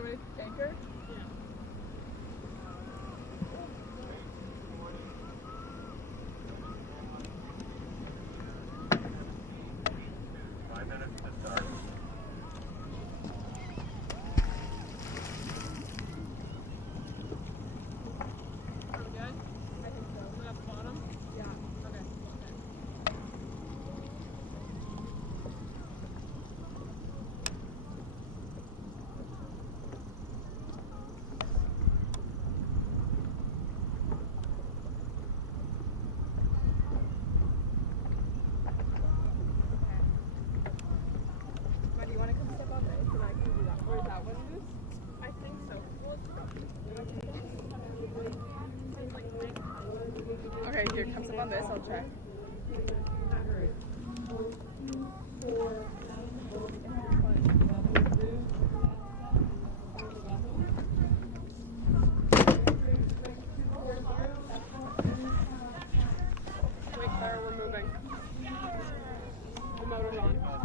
you want me to anchor? Yeah. 5 minutes to start. Are we good? I think so. We're at the bottom? Yeah. Okay. Do you want to come step on this and I can do that? Or is that one loose? I think so. Well, Okay, here, come step on this, I'll check. wait, Clara, we're moving. The motor's on.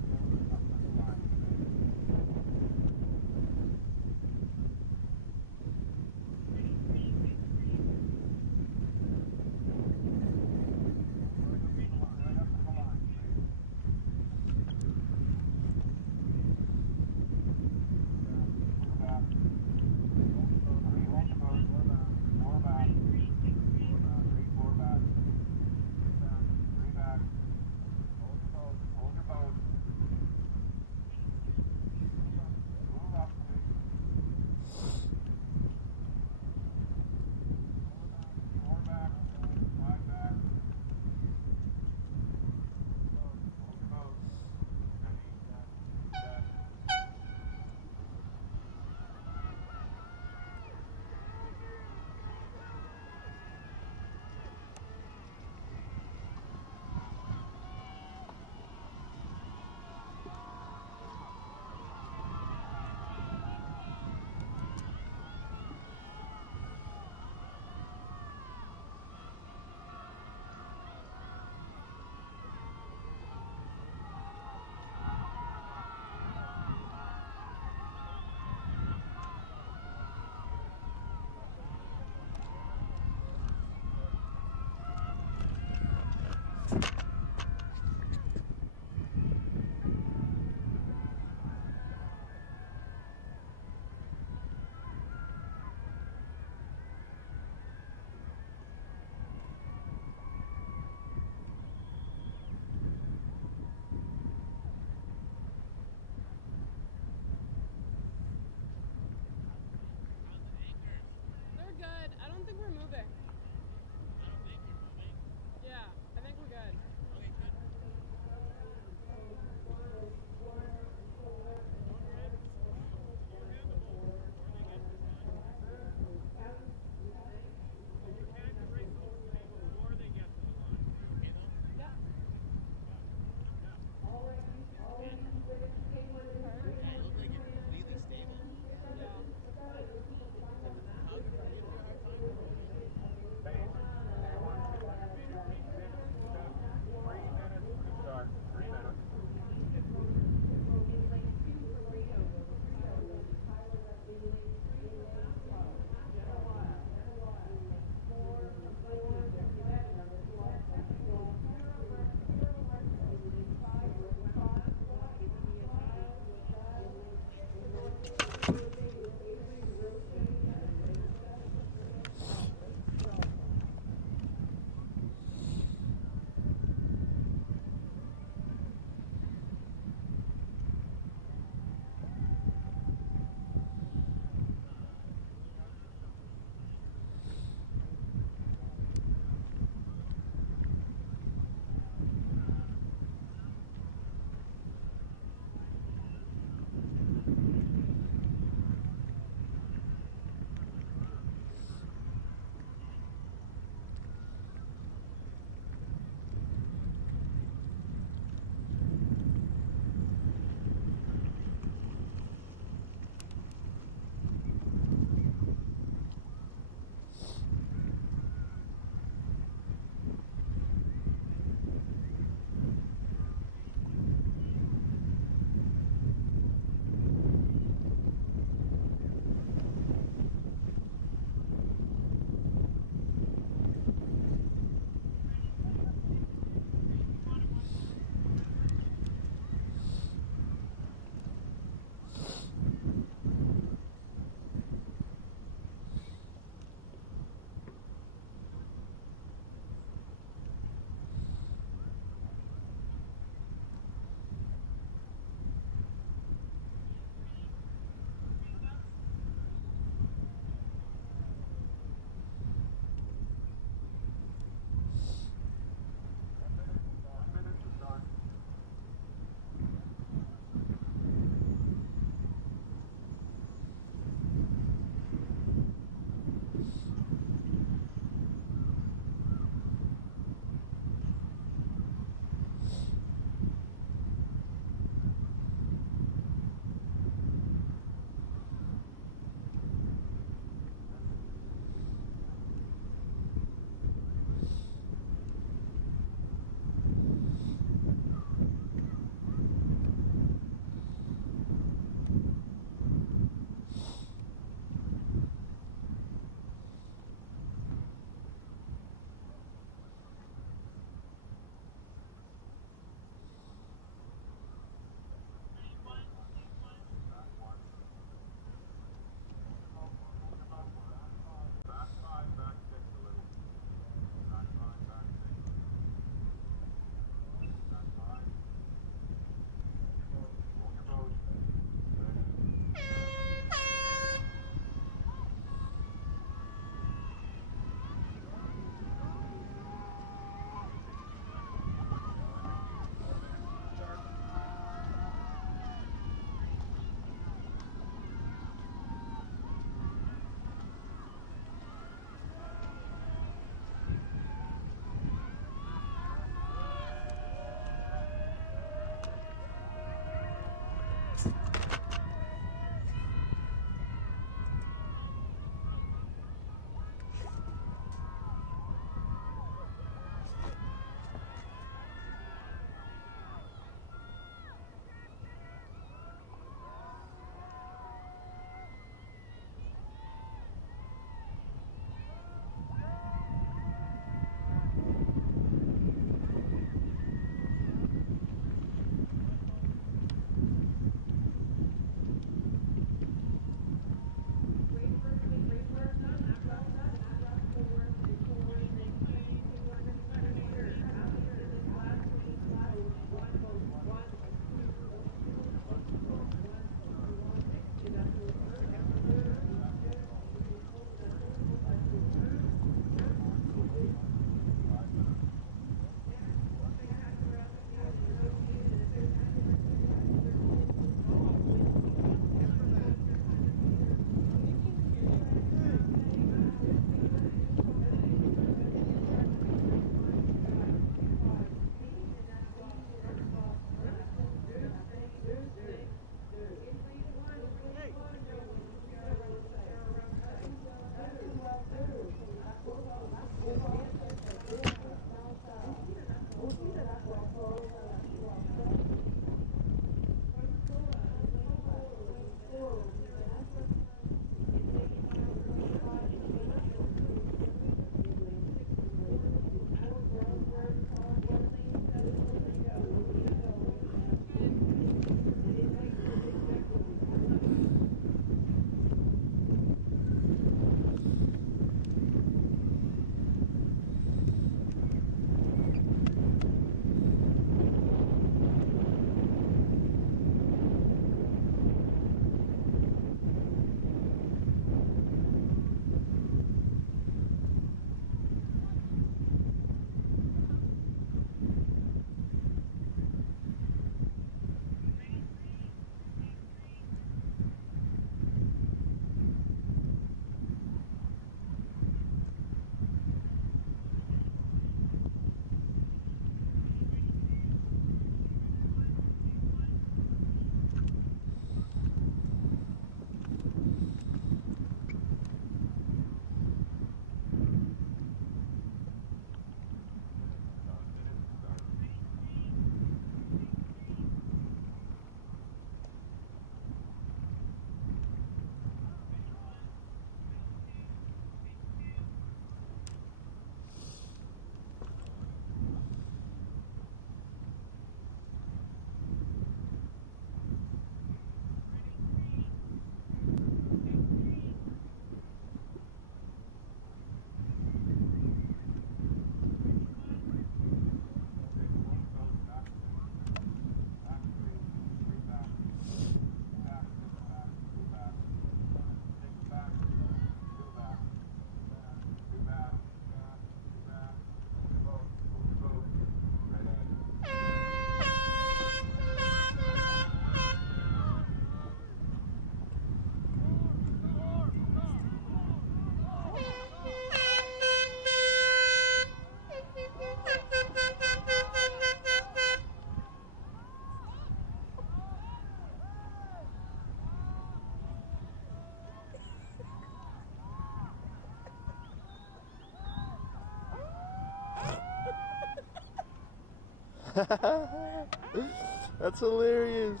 That's hilarious.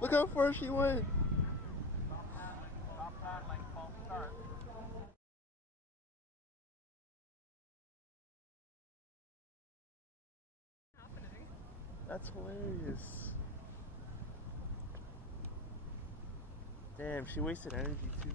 Look how far she went. Stop paddling, false start. That's hilarious. Damn, she wasted energy too.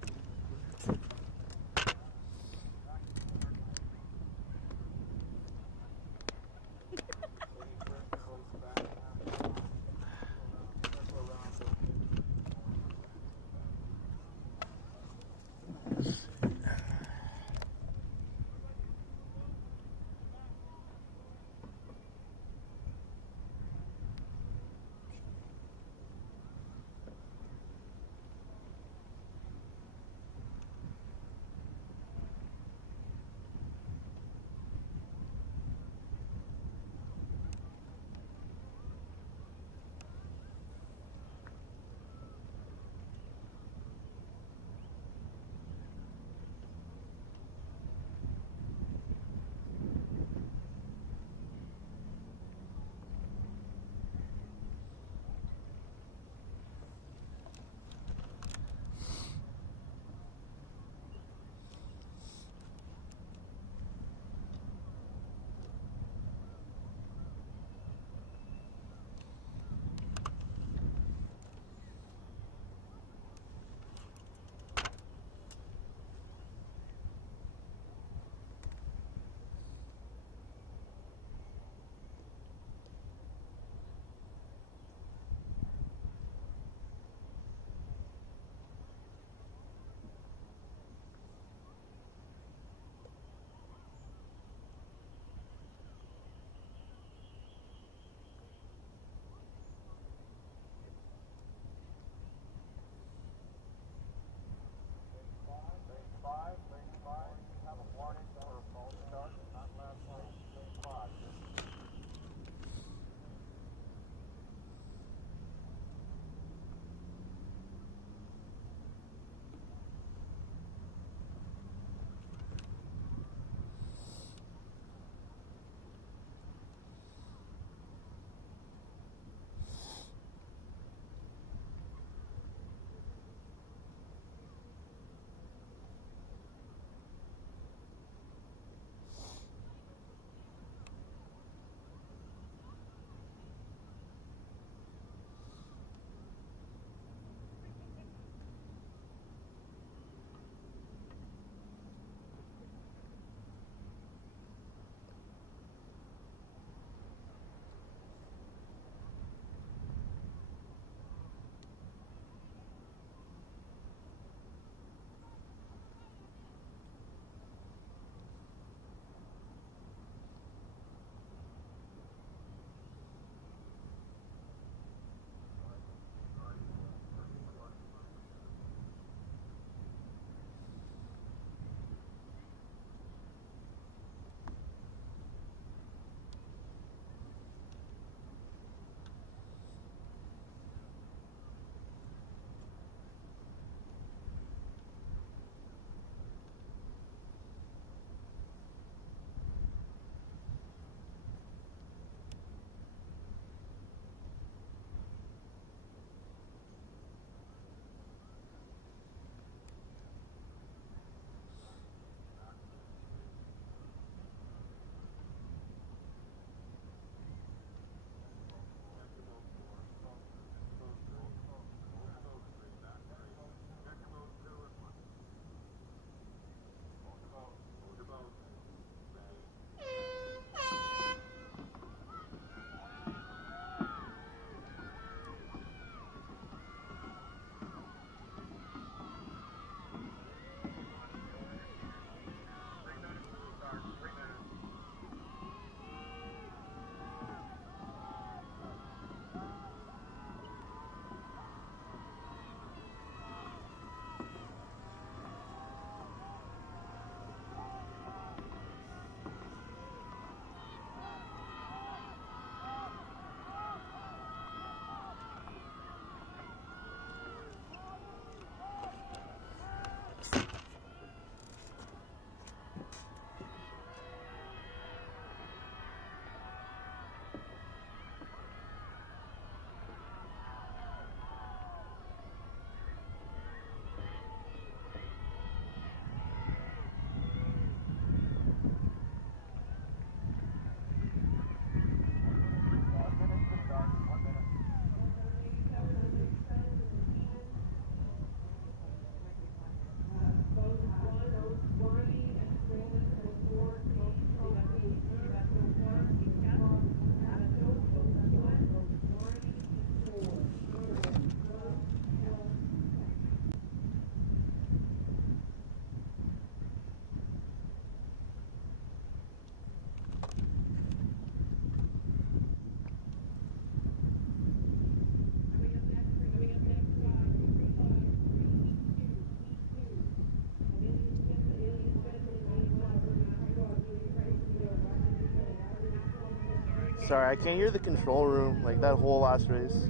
Sorry, I can't hear the control room, like that whole last race.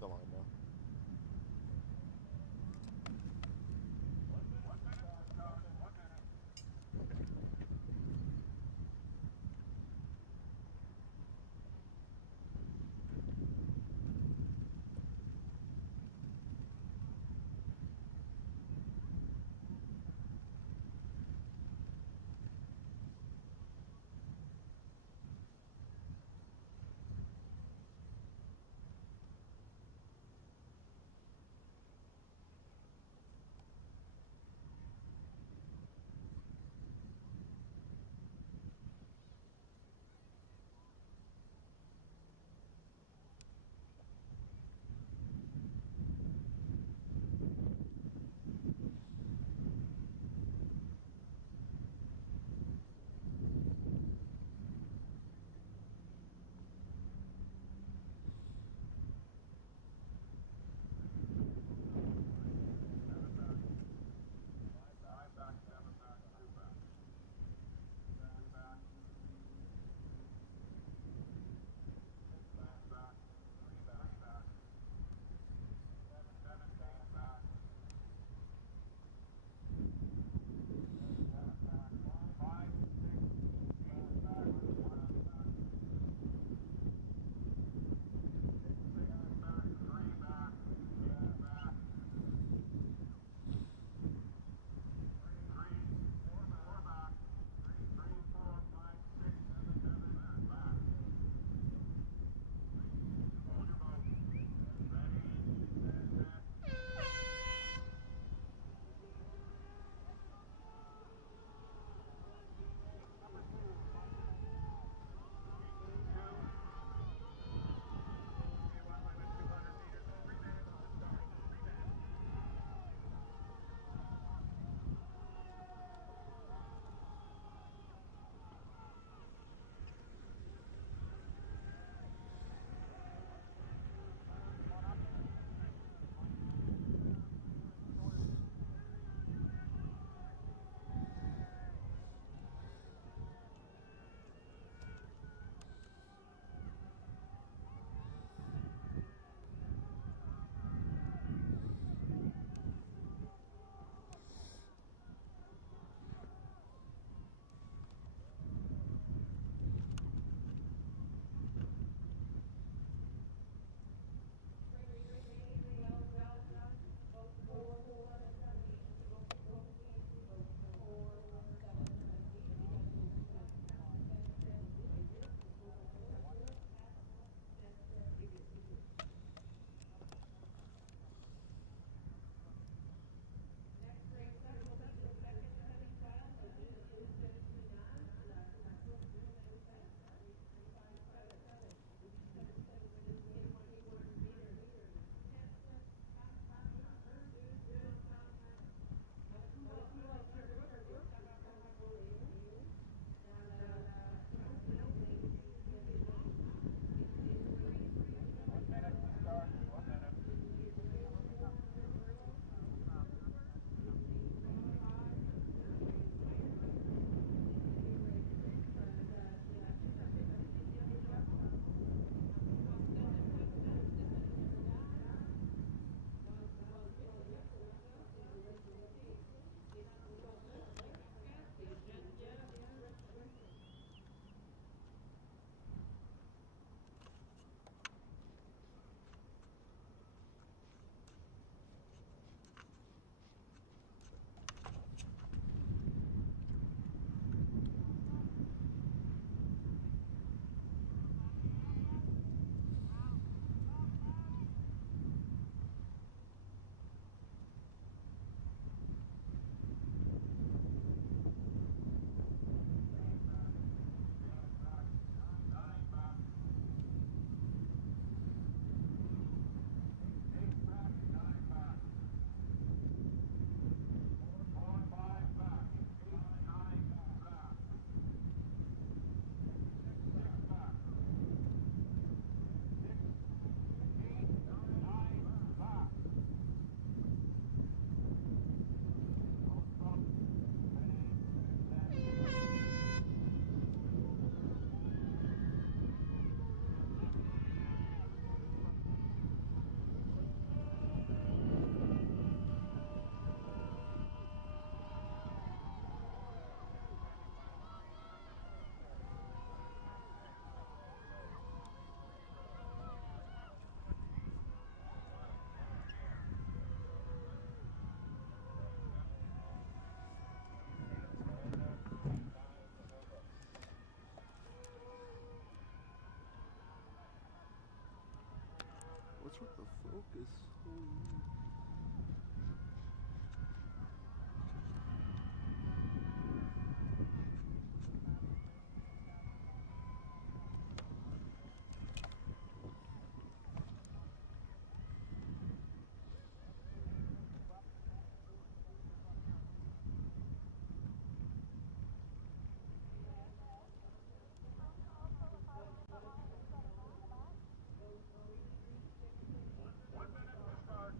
the line now. What's with the focus? One minute to start.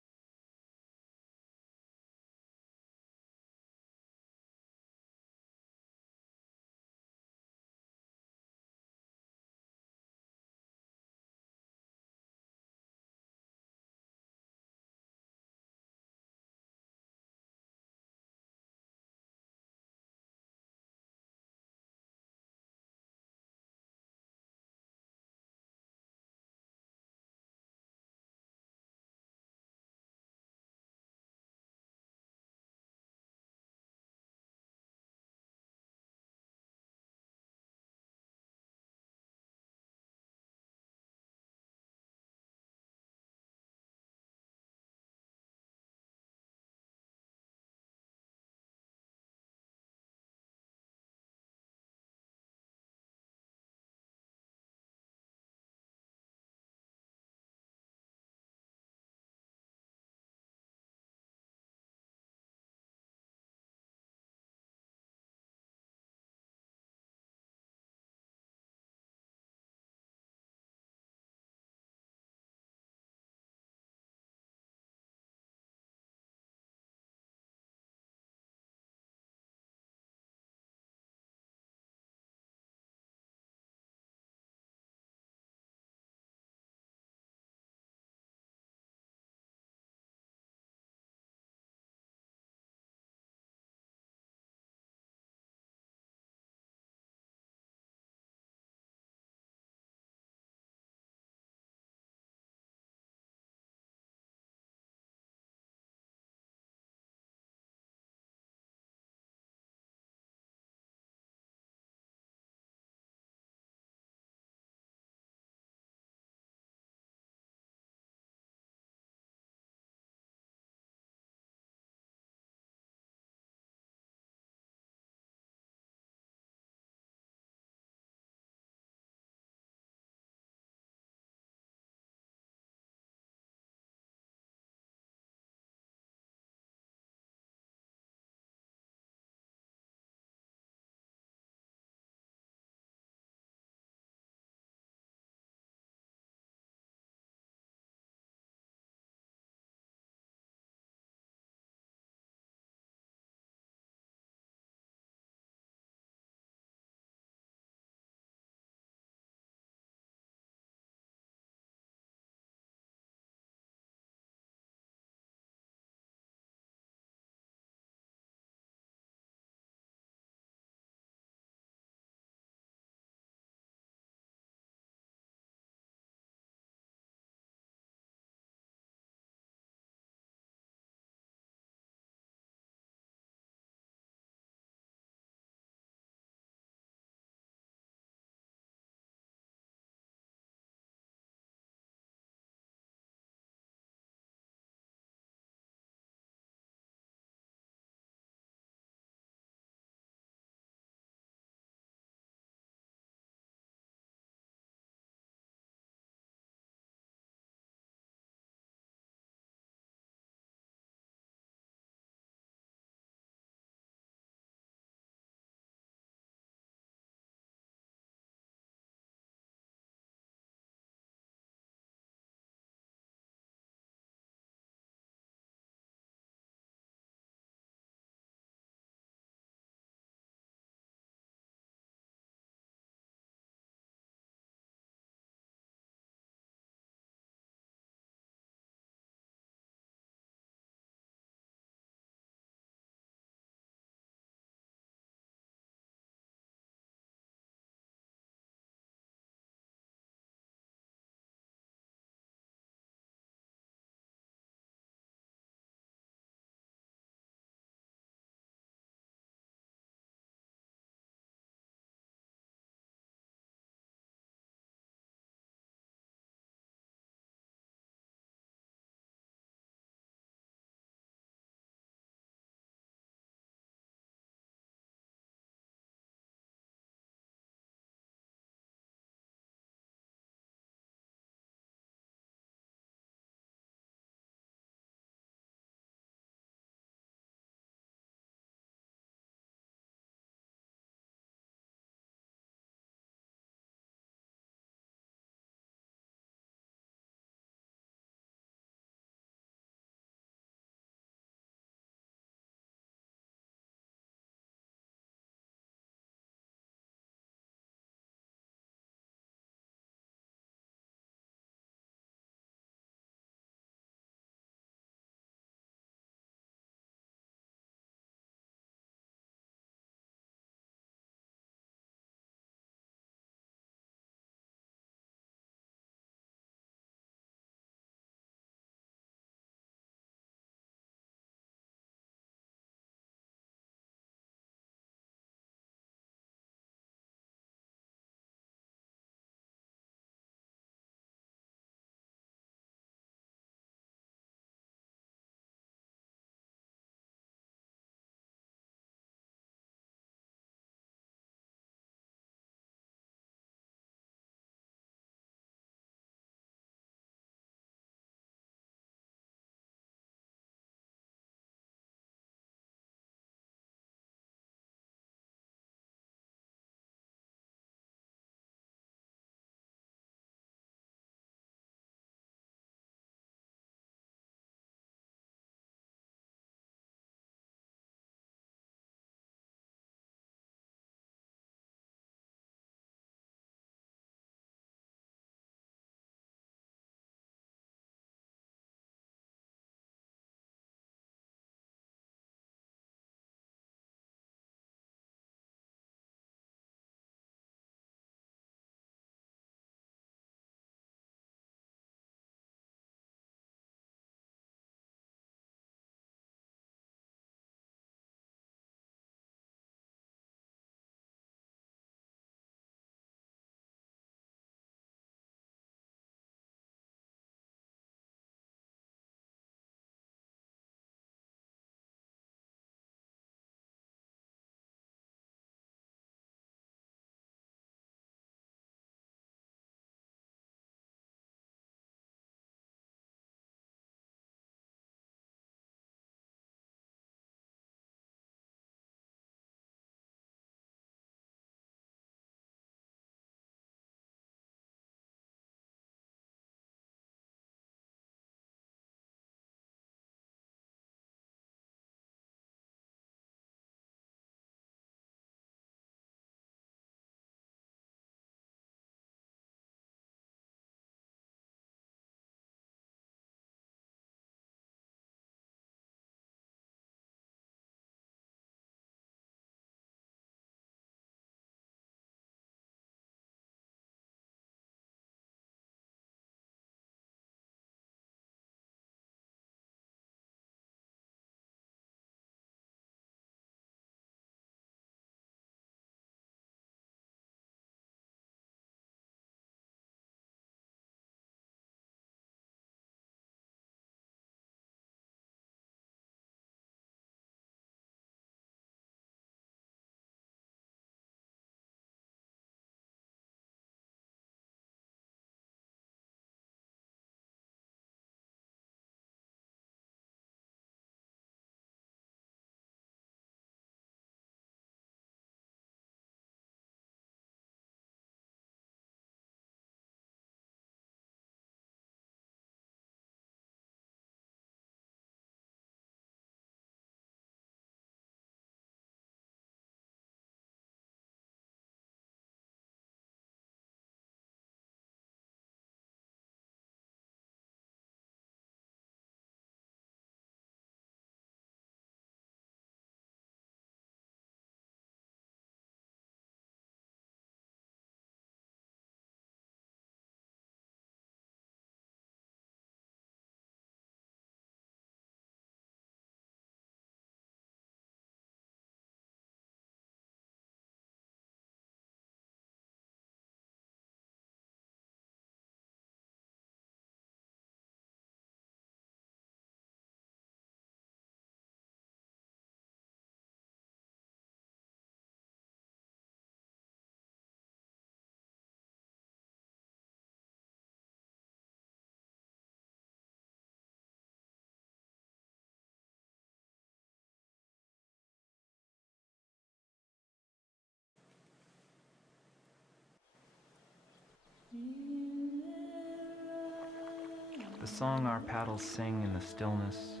The song our paddles sing in the stillness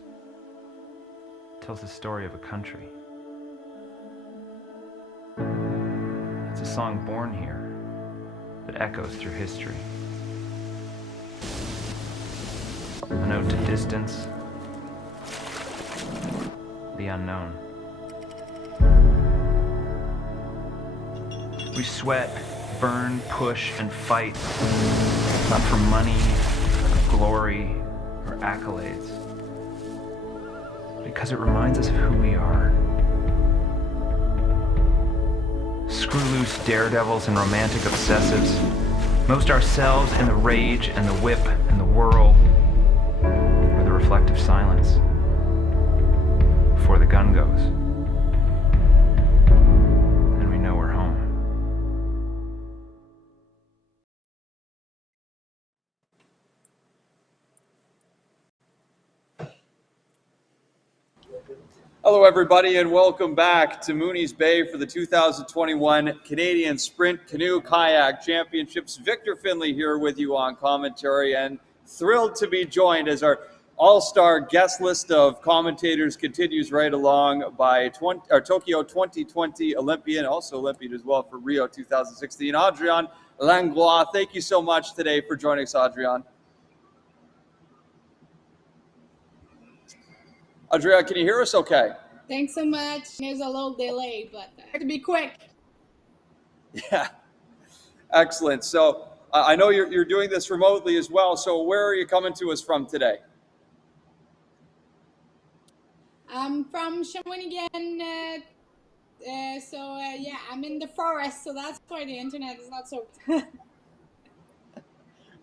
tells the story of a country. It's a song born here that echoes through history. A note to distance, the unknown. We sweat, burn, push, and fight, not for money, glory, or accolades, because it reminds us of who we are. Screw loose daredevils and romantic obsessives, most ourselves in the rage and the whip and the whirl, or the reflective silence before the gun goes, and we know we're home. Hello, everybody, and welcome back to Mooney's Bay for the 2021 Canadian Sprint Canoe Kayak Championships. Victor Finlay here with you on commentary, and thrilled to be joined as our all-star guest list of commentators continues right along by Tokyo 2020 Olympian, also Olympian as well for Rio 2016, Adrian Langlois. Thank you so much today for joining us, Adrian. Adrian, can you hear us okay? Thanks so much. There's a little delay, but I have to be quick. Yeah, excellent. So I know you're doing this remotely as well. So where are you coming to us from today? I'm from Shawinigan, yeah, I'm in the forest, so that's why the internet is not so.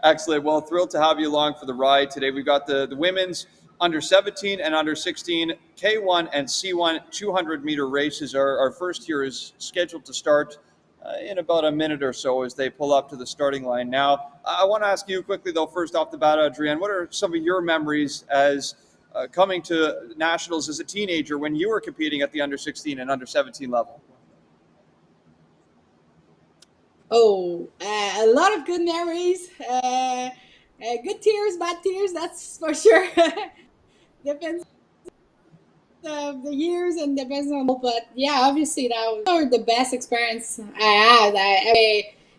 Excellent. Well, thrilled to have you along for the ride today. We've got the women's under 17 and under 16 K-1 and C-1 200-meter races. Our first here is scheduled to start in about a minute or so as they pull up to the starting line. Now, I want to ask you quickly, though, first off the bat, Adrienne, what are some of your memories as coming to nationals as a teenager when you were competing at the under 16 and under 17 level? Oh, a lot of good memories. Good tears, bad tears, that's for sure. Depends of the years and depends on, but yeah, obviously that was the best experience I had.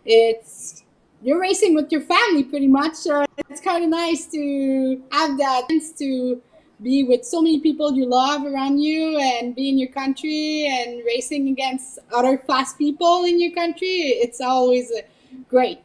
It's you're racing with your family pretty much, so it's kind of nice to have that chance to be with so many people you love around you and be in your country and racing against other fast people in your country. It's always great.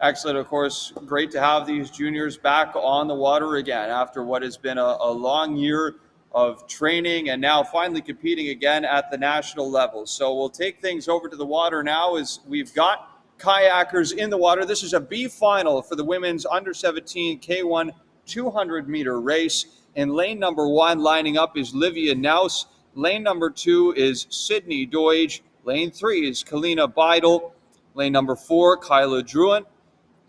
Excellent. Of course, great to have these juniors back on the water again after what has been a long year of training and now finally competing again at the national level. So we'll take things over to the water now as we've got kayakers in the water. This is a B final for the women's under 17 K1 200-meter race. In lane number 1, lining up is Livia Naus. Lane number 2 is Sydney Doige. Lane 3 is Kalina Beidel. Lane number 4, Kyla Druin.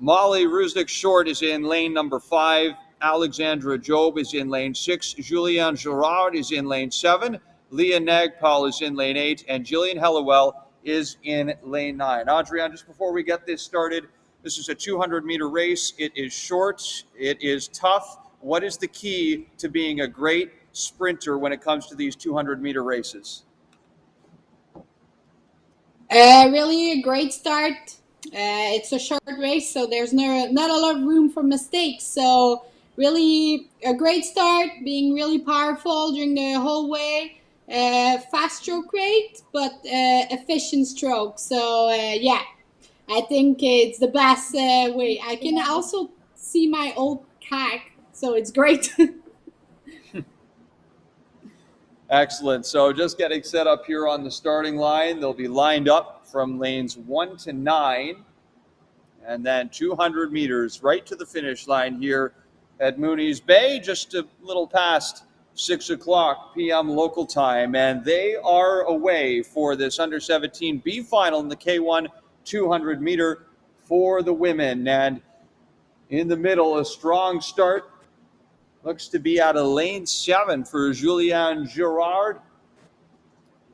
Molly Rusnik-Short is in lane number 5. Alexandra Job is in lane 6. Julianne Girard is in lane 7. Leah Nagpal is in lane 8. And Jillian Hellewell is in lane 9. Adrian, just before we get this started, this is a 200-meter race. It is short. It is tough. What is the key to being a great sprinter when it comes to these 200-meter races? Really a great start. It's a short race, so there's not a lot of room for mistakes. So really a great start, being really powerful during the whole way. Fast stroke rate, but efficient stroke. So yeah, I think it's the best way. I can also see my old kayak, so it's great. Excellent. So just getting set up here on the starting line. They'll be lined up from lanes 1 to 9, and then 200 meters right to the finish line here at Mooney's Bay, just a little past 6 o'clock p.m. local time. And they are away for this under 17 B final in the K1 200 meter for the women. And in the middle, a strong start. Looks to be out of lane 7 for Julianne Girard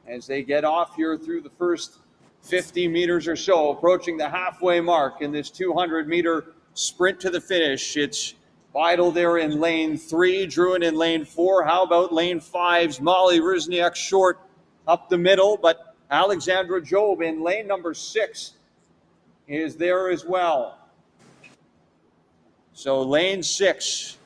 as they get off here through the first 50 meters or so, approaching the halfway mark in this 200-meter sprint to the finish. It's Vidal there in lane 3, Druin in lane 4. How about lane 5's Molly Rusniak short up the middle, but Alexandra Job in lane number 6 is there as well. So lane 6,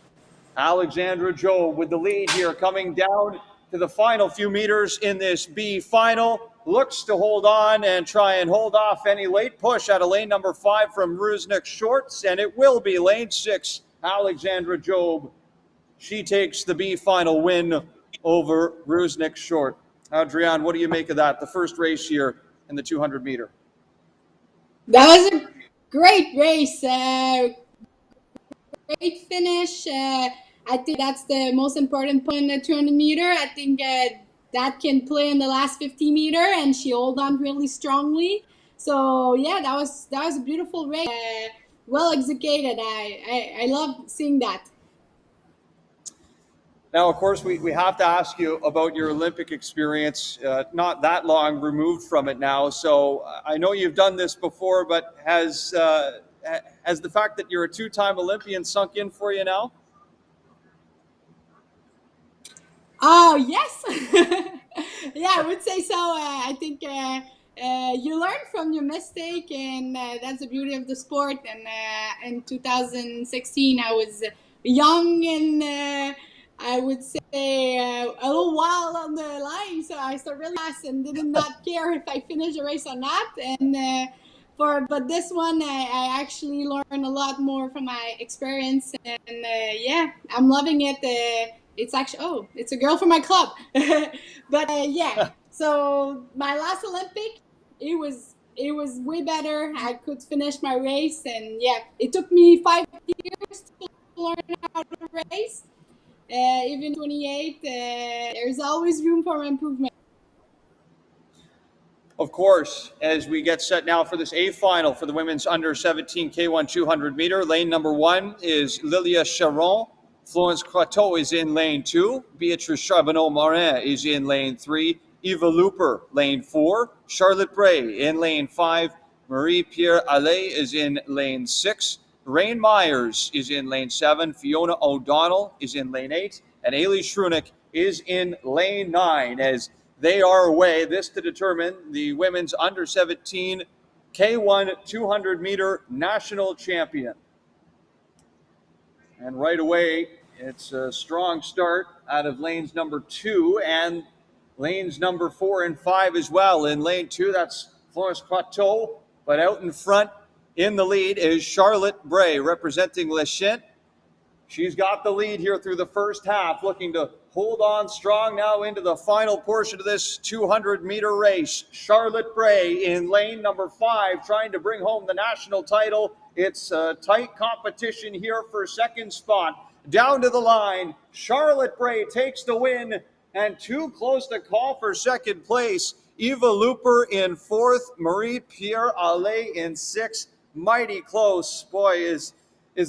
Alexandra Job with the lead here, coming down to the final few meters in this B final. Looks to hold on and try and hold off any late push out of lane number 5 from Rusniak shorts, and it will be lane 6, Alexandra Job. She takes the B final win over Rusniak short. Adrian, what do you make of that? The first race here in the 200 meter. That was a great race. Great finish. I think that's the most important point in the 200 meter. I think that can play in the last 50 meter, and she held on really strongly. So yeah, that was a beautiful race. Well executed. I love seeing that. Now, of course, we have to ask you about your Olympic experience, not that long removed from it now. So I know you've done this before, but has the fact that you're a 2-time Olympian sunk in for you now? Oh, yes. Yeah, I would say so. I think you learn from your mistake, and that's the beauty of the sport. And in 2016, I was young and I would say a little wild on the line, so I started really fast and did not care if I finished the race or not. And but this one, I actually learned a lot more from my experience, and yeah, I'm loving it. It's actually it's a girl from my club, but yeah. So my last Olympic, it was way better. I could finish my race, and yeah, it took me 5 years to learn how to race. Even 28, there's always room for improvement. Of course, as we get set now for this A final for the women's under 17 K-1 200 meter, lane number 1 is Lilia Charon. Florence Croteau is in lane 2. Beatrice Charbonneau-Morin is in lane 3. Eva Looper, lane 4. Charlotte Bray in lane 5. Marie-Pierre Allais is in lane 6. Rain Myers is in lane 7. Fiona O'Donnell is in lane 8. And Ailey Shrunick is in lane 9 as they are away. This to determine the women's under 17 K-1 200 meter national champion. And right away, it's a strong start out of lanes number 2 and lanes number 4 and 5 as well. In lane 2, that's Florence Croteau, but out in front, in the lead is Charlotte Bray representing Le Chien. She's got the lead here through the first half, looking to hold on strong now into the final portion of this 200-meter race. Charlotte Bray in lane number 5, trying to bring home the national title. It's a tight competition here for second spot. Down to the line, Charlotte Bray takes the win, and too close to call for second place. Eva Looper in 4th, Marie-Pierre Allais in 6th. Mighty close. Boy, is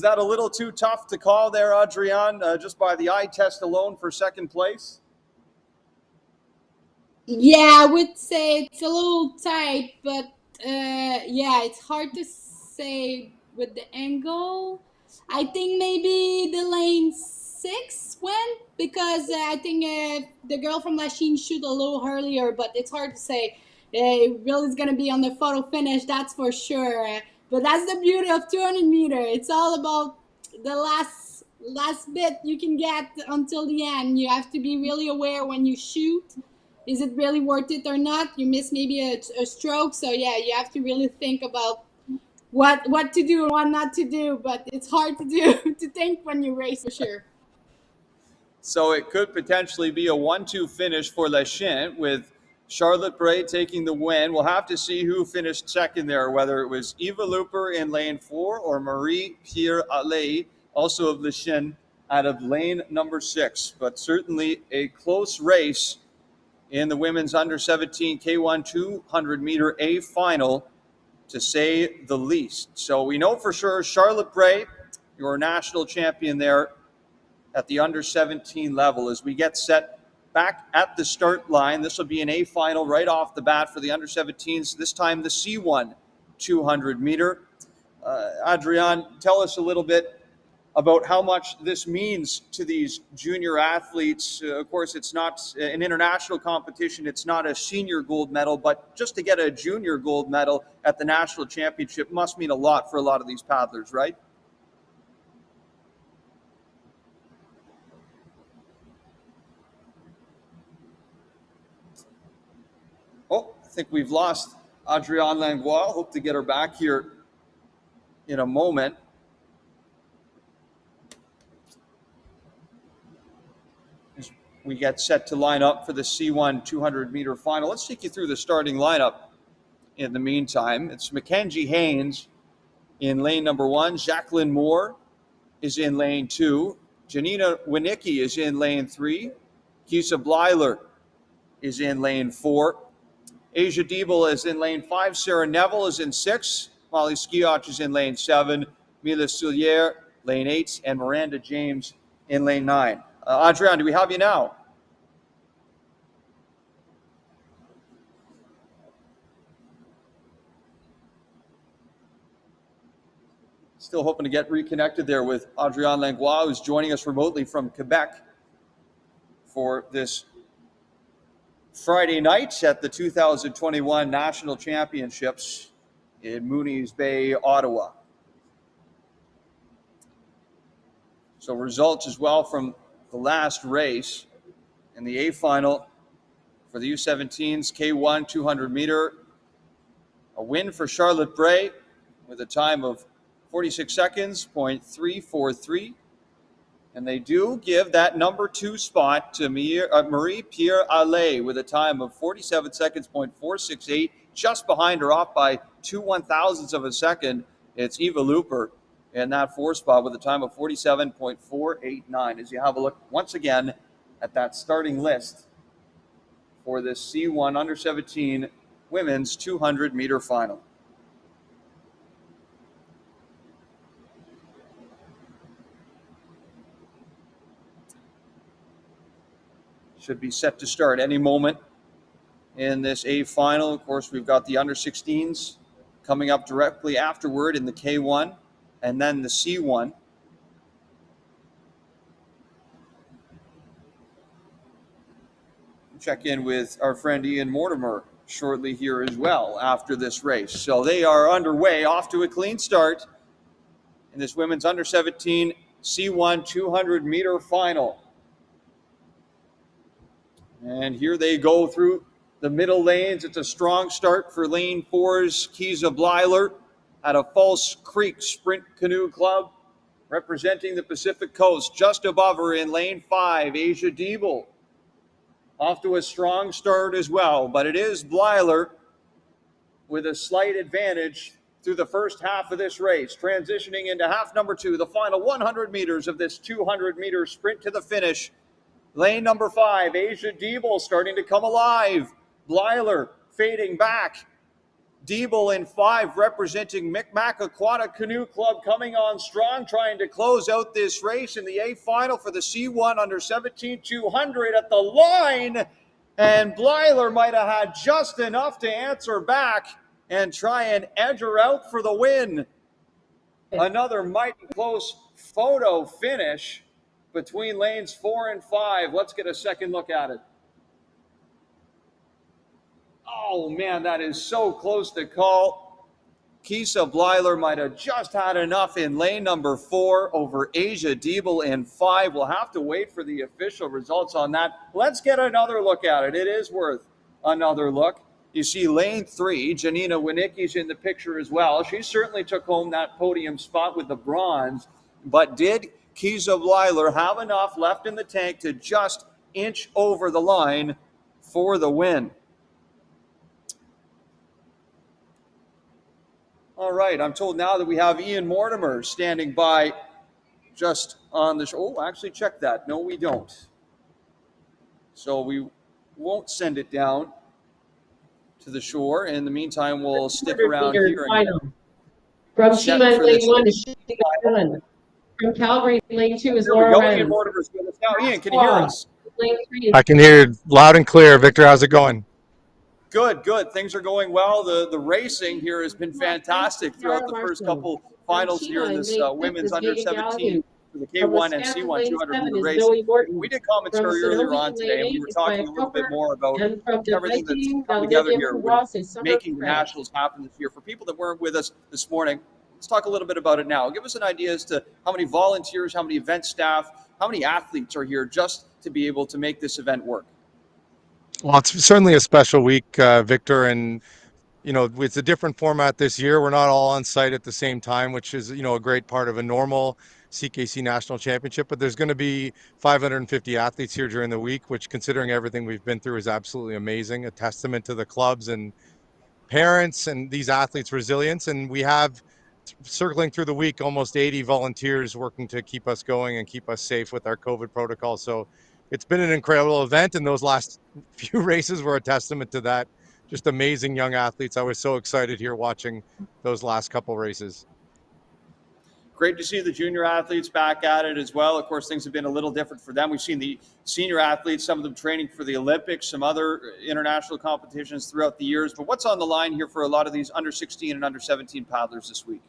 that a little too tough to call there, Adrian, just by the eye test alone for second place? Yeah, I would say it's a little tight, but yeah, it's hard to say with the angle. I think maybe the lane 6 went because I think the girl from Lachine shoot a little earlier, but it's hard to say. It really is going to be on the photo finish, that's for sure. But that's the beauty of 200 meter. It's all about the last bit you can get until the end. You have to be really aware when you shoot. Is it really worth it or not? You miss maybe a stroke. So yeah, you have to really think about what to do and what not to do. But it's hard to do to think when you race, for sure. So it could potentially be a 1-2 finish for Le Chien with Charlotte Bray taking the win. We'll have to see who finished second there, whether it was Eva Looper in lane 4 or Marie-Pierre Allais, also of Le Chien, out of lane number 6. But certainly a close race in the women's under 17 K-1 200 meter A final, to say the least. So we know for sure Charlotte Bray, your national champion there at the under 17 level. As we get set back at the start line. This will be an A final right off the bat for the under-17s, this time the C1 200 meter. Adrian, tell us a little bit about how much this means to these junior athletes. Of course, it's not an international competition. It's not a senior gold medal, but just to get a junior gold medal at the national championship must mean a lot for a lot of these paddlers, right? Oh, I think we've lost Adrienne Langlois. Hope to get her back here in a moment. As we get set to line up for the C1 200 meter final. Let's take you through the starting lineup in the meantime. It's Mackenzie Haynes in lane number 1. Jacqueline Moore is in lane 2. Janina Winicki is in lane 3. Kisa Blyler is in lane 4. Asia Diebel is in lane 5. Sarah Neville is in 6. Molly Skioch is in lane 7. Mila Soulier, lane 8. And Miranda James in lane 9. Adrian, do we have you now? Still hoping to get reconnected there with Adrienne Langlois, who's joining us remotely from Quebec for this Friday night at the 2021 National Championships in Mooney's Bay, Ottawa. So results as well from the last race in the A final for the U17's K-1 200 meter. A win for Charlotte Bray with a time of 46 seconds, 0.343. And they do give that number 2 spot to Marie-Pierre Allais with a time of 47 seconds, 0.468. Just behind her, off by 2/1000ths of a second, it's Eva Looper in that 4 spot with a time of 47.489. As you have a look once again at that starting list for this C1 under-17 women's 200 meter final. Should be set to start any moment in this A final. Of course, we've got the under-16s coming up directly afterward in the K1 and then the C1. Check in with our friend Ian Mortimer shortly here as well after this race. So they are underway, off to a clean start in this women's under-17 C1 200 meter final. And here they go through the middle lanes. It's a strong start for lane 4's Kisa Blyler at a False Creek Sprint Canoe Club, representing the Pacific Coast. Just above her in lane 5, Asia Diebel. Off to a strong start as well, but it is Blyler with a slight advantage through the first half of this race, transitioning into half number 2, the final 100 meters of this 200 meter sprint to the finish. Lane number 5, Asia Diebel starting to come alive. Blyler fading back. Diebel in 5, representing Micmac Aquatic Canoe Club, coming on strong, trying to close out this race in the A final for the C1 under-17 200 at the line. And Blyler might have had just enough to answer back and try and edge her out for the win. Another mighty close photo finish between lanes 4 and 5. Let's get a second look at it. Oh, man, that is so close to call. Kisa Blyler might have just had enough in lane number 4 over Asia Diebel in 5. We'll have to wait for the official results on that. Let's get another look at it. It is worth another look. You see lane 3, Janina Winicki's in the picture as well. She certainly took home that podium spot with the bronze, but did Kisa Blyler have enough left in the tank to just inch over the line for the win? All right, I'm told now that we have Ian Mortimer standing by just on the show. Oh, actually, check that. No, we don't. So we won't send it down to the shore. In the meantime, we'll stick around here. From Shima, lane 1 to Shima. From Calgary, lane 2 is Laura Reynolds. Ian Mortimer's with us now. Ian, can you hear us? lane 3. I can hear you loud and clear. Victor, how's it going? Good, good. Things are going well. The racing here has been fantastic throughout the first couple finals here in this women's under 17 for the K1 and C1 200-meter race. We did commentary earlier on today, and we were talking a little bit more about everything that's come together here with making the nationals happen this year. For people that weren't with us this morning, let's talk a little bit about it now. Give us an idea as to how many volunteers, how many event staff, how many athletes are here just to be able to make this event work. Well, it's certainly a special week, Victor, and it's a different format this year. We're not all on site at the same time, which is a great part of a normal CKC National Championship. But there's going to be 550 athletes here during the week, which, considering everything we've been through, is absolutely amazing. A testament to the clubs and parents and these athletes' resilience. And we have, circling through the week, almost 80 volunteers working to keep us going and keep us safe with our COVID protocol. So it's been an incredible event, and those last few races were a testament to that. Just amazing young athletes. I was so excited here watching those last couple races. Great to see the junior athletes back at it as well. Of course, things have been a little different for them. We've seen the senior athletes, some of them training for the Olympics, some other international competitions throughout the years. But what's on the line here for a lot of these under 16 and under 17 paddlers this week?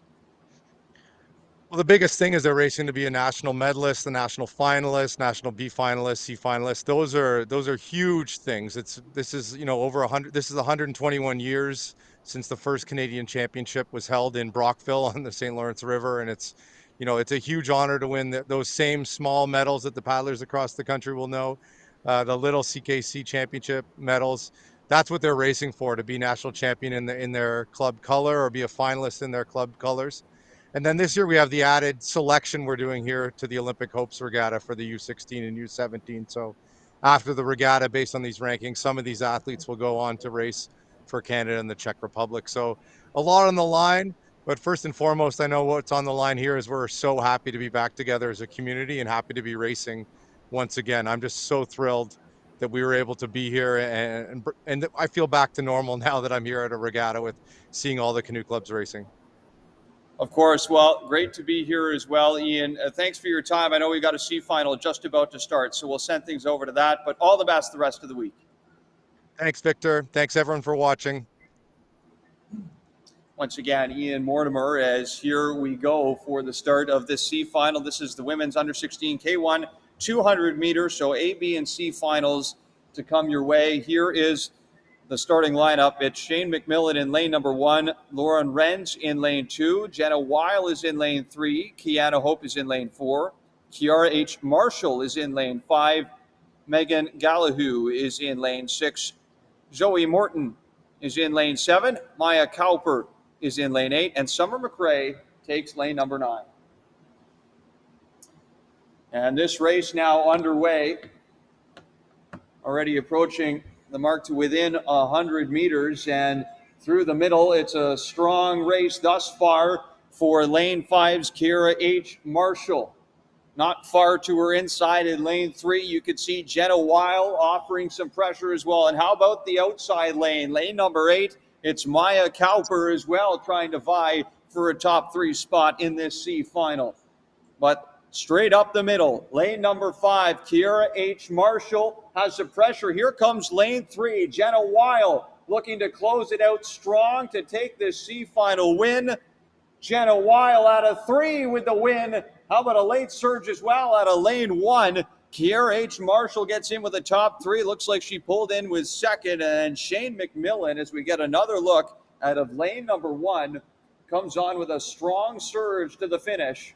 Well, the biggest thing is they're racing to be a national medalist, a national finalist, national B finalist, C finalist. Those are huge things. This is over 100. This is 121 years since the first Canadian Championship was held in Brockville on the St. Lawrence River, and it's a huge honor to win those same small medals that the paddlers across the country will know, the little CKC Championship medals. That's what they're racing for, to be national champion in their club color or be a finalist in their club colors. And then this year we have the added selection we're doing here to the Olympic Hopes Regatta for the U16 and U17. So after the regatta, based on these rankings, some of these athletes will go on to race for Canada and the Czech Republic. So a lot on the line, but first and foremost, I know what's on the line here is we're so happy to be back together as a community and happy to be racing once again. I'm just so thrilled that we were able to be here, and I feel back to normal now that I'm here at a regatta with seeing all the canoe clubs racing. Of course. Well, great to be here as well, Ian. Thanks for your time. I know we got a C final just about to start, so we'll send things over to that. But all the best the rest of the week. Thanks, Victor. Thanks, everyone, for watching. Once again, Ian Mortimer, as here we go for the start of this C final. This is the women's under 16 K1 200 meters, so A, B, and C finals to come your way. Here is the starting lineup. It's Shane McMillan in lane number 1, Lauren Renz in lane 2, Jenna Weil is in lane 3, Kiana Hope is in lane 4, Kiara H. Marshall is in lane 5, Megan Gallahue is in lane 6, Zoe Morton is in lane 7, Maya Cowper is in lane 8, and Summer McRae takes lane number 9. And this race now underway, already approaching the mark to within 100 meters, and through the middle, it's a strong race thus far for lane 5's Kiara H. Marshall. Not far to her inside in lane 3, you could see Jenna Weil offering some pressure as well. And how about the outside lane? Lane number 8, it's Maya Cowper as well, trying to vie for a top 3 spot in this C final. But straight up the middle, lane number 5, Kiara H. Marshall has some pressure. Here comes lane 3, Jenna Weil looking to close it out strong to take this C final win. Jenna Weil out of 3 with the win. How about a late surge as well out of lane 1? Kiara H. Marshall gets in with a top 3. Looks like she pulled in with second. And Shane McMillan, as we get another look out of lane number 1, comes on with a strong surge to the finish.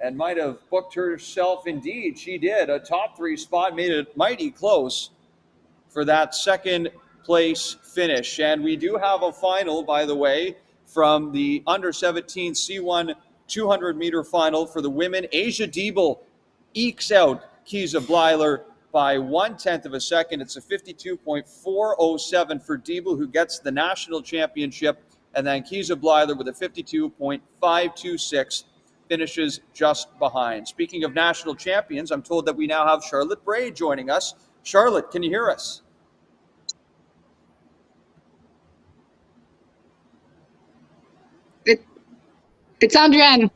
And might have booked herself, indeed, she did. A top 3 spot, made it mighty close for that second place finish. And we do have a final, by the way, from the under 17 C1 200 meter final for the women. Asia Diebel ekes out Kiza Blyler by 1/10 of a second. It's a 52.407 for Diebel, who gets the national championship. And then Kiza Blyler with a 52.526 finishes just behind. Speaking of national champions, I'm told that we now have Charlotte Bray joining us. Charlotte, can you hear us? It's Adrienne.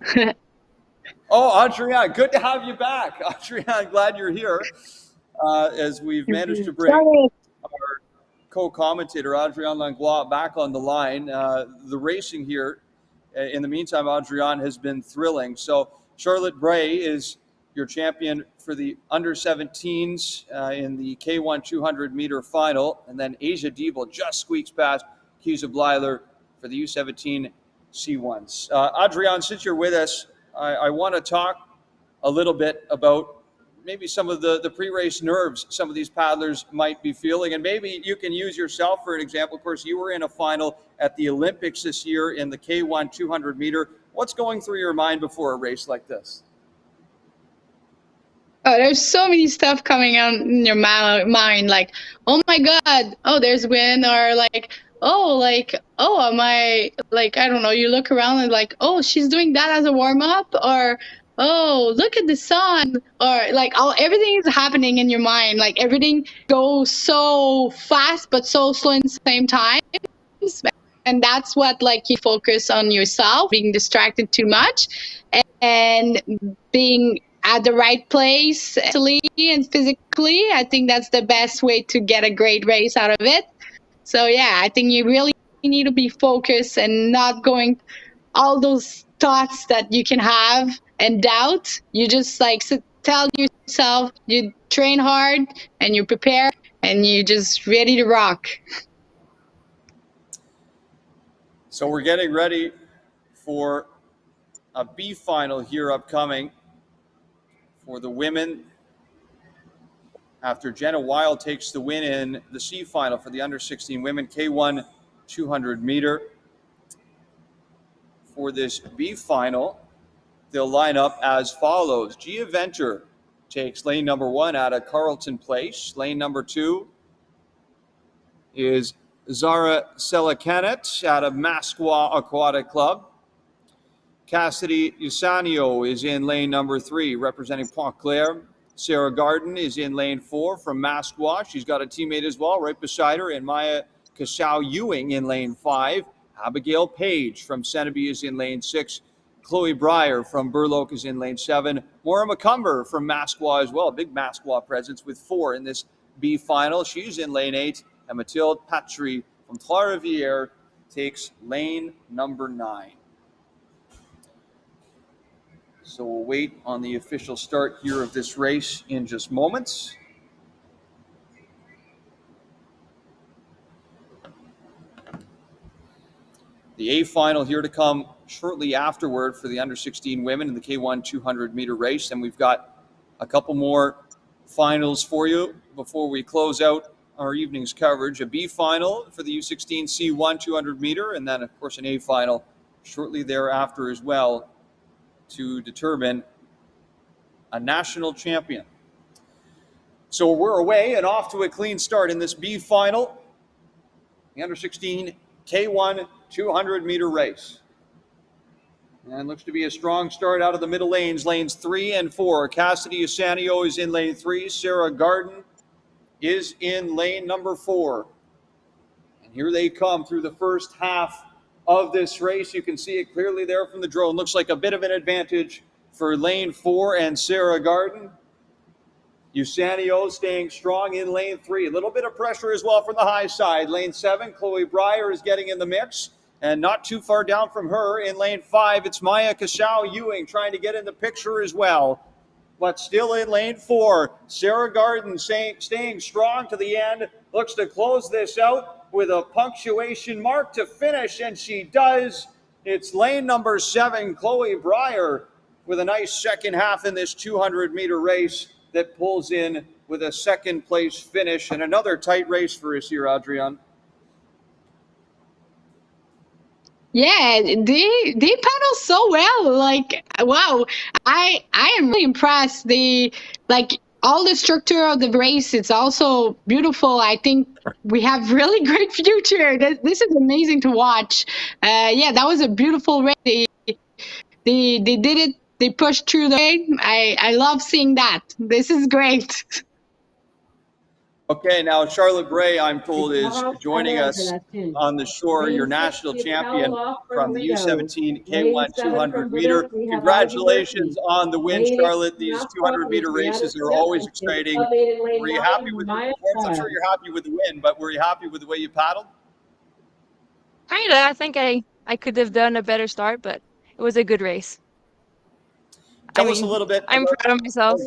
Oh, Adrienne, good to have you back. Adrienne, glad you're here. as we've managed to bring Sorry. our co-commentator Adrian Langlois back on the line. The racing here, in the meantime, Adrian, has been thrilling. So Charlotte Bray is your champion for the under-17s in the K1 200-meter final, and then Asia Diebel just squeaks past Kiesa Bleiler for the U17 C-1s. Adrian, since you're with us, I want to talk a little bit about maybe some of the pre-race nerves some of these paddlers might be feeling, and maybe you can use yourself for an example. Of course, you were in a final at the Olympics this year in the K1 200 meter. What's going through your mind before a race like this? Oh, there's so many stuff coming out in your mind, like, oh my God, oh, there's wind, or like, oh, am I, like, I don't know, you look around and like, oh, she's doing that as a warm-up, or oh, look at the sun, or like everything is happening in your mind. Like everything goes so fast but so slow in the same time. And that's what, like, you focus on yourself, being distracted too much, and being at the right place mentally and physically. I think that's the best way to get a great race out of it. So yeah, I think you really need to be focused and not going all those thoughts that you can have and doubt. You just like tell yourself you train hard and you prepare and you're just ready to rock. So we're getting ready for a B final here upcoming for the women after Jenna Wild takes the win in the C final for the under 16 women K1 200 meter. For this B final, they'll line up as follows. Gia Venter takes lane number 1 out of Carleton Place. Lane number 2 is Zara Selakanet out of Masqua Aquatic Club. Cassidy Usanio is in lane number 3, representing Pointe-Claire. Sarah Garden is in lane 4 from Masqua. She's got a teammate as well right beside her, and Maya Kashao Ewing in lane 5. Abigail Page from Senebe is in lane 6. Chloe Breyer from Burloak is in lane 7. Maura McCumber from Masqua as well. Big Masqua presence with 4 in this B final. She's in lane 8. And Mathilde Patry from Trois-Rivières takes lane number 9. So we'll wait on the official start here of this race in just moments. The A final here to come shortly afterward for the under 16 women in the K1 200 meter race. And we've got a couple more finals for you before we close out our evening's coverage. A B final for the U16 C-1 200 meter, and then of course an A final shortly thereafter as well to determine a national champion. So we're away and off to a clean start in this B final, the under 16 K1 200 meter race. And looks to be a strong start out of the middle lanes, lanes 3 and 4. Cassidy Usanio is in lane 3. Sarah Garden is in lane number 4. And here they come through the first half of this race. You can see it clearly there from the drone. Looks like a bit of an advantage for lane 4 and Sarah Garden. Usanio staying strong in lane 3. A little bit of pressure as well from the high side. Lane 7, Chloe Breyer is getting in the mix. And not too far down from her in lane 5, it's Maya Kashao Ewing trying to get in the picture as well. But still in lane 4, Sarah Garden staying strong to the end. Looks to close this out with a punctuation mark to finish, and she does. It's lane number 7, Chloe Breyer, with a nice second half in this 200-meter race that pulls in with a second-place finish, and another tight race for us here, Adrian. Yeah, they paddle so well. Like, wow, I am really impressed. All the structure of the race, it's also beautiful. I think we have really great future. This is amazing to watch. Yeah, that was a beautiful race. They did it. They pushed through the race. I love seeing that. This is great. Okay, now Charlotte Bray, I'm told, is joining us on the shore, your national champion from the U17 K-1 200 meter. Congratulations on the win, Charlotte. These 200 meter races are always exciting. Were you happy with your performance? I'm sure you're happy with the win, but were you happy with the way you paddled? Kinda. I think I could have done a better start, but it was a good race. Tell us a little bit. I'm proud of myself.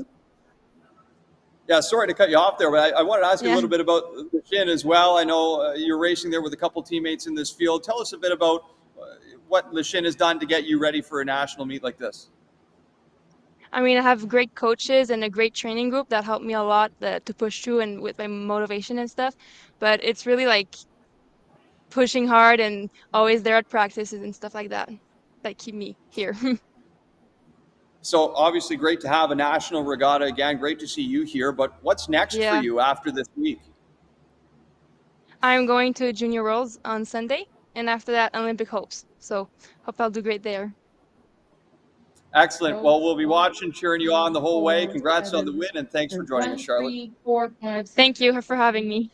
Yeah, sorry to cut you off there, but I wanted to ask you a little bit about Lachine as well. I know you're racing there with a couple teammates in this field. Tell us a bit about what Lachine has done to get you ready for a national meet like this. I mean, I have great coaches and a great training group that helped me a lot to push through and with my motivation and stuff. But it's really like pushing hard and always there at practices and stuff like that keep me here. So obviously great to have a national regatta again. Great to see you here. But what's next for you after this week? I'm going to Junior Worlds on Sunday, and after that, Olympic hopes. So hope I'll do great there. Excellent. Well, we'll be watching, cheering you on the whole way. Congrats on the win, and thanks for joining us, Charlotte. Thank you for having me.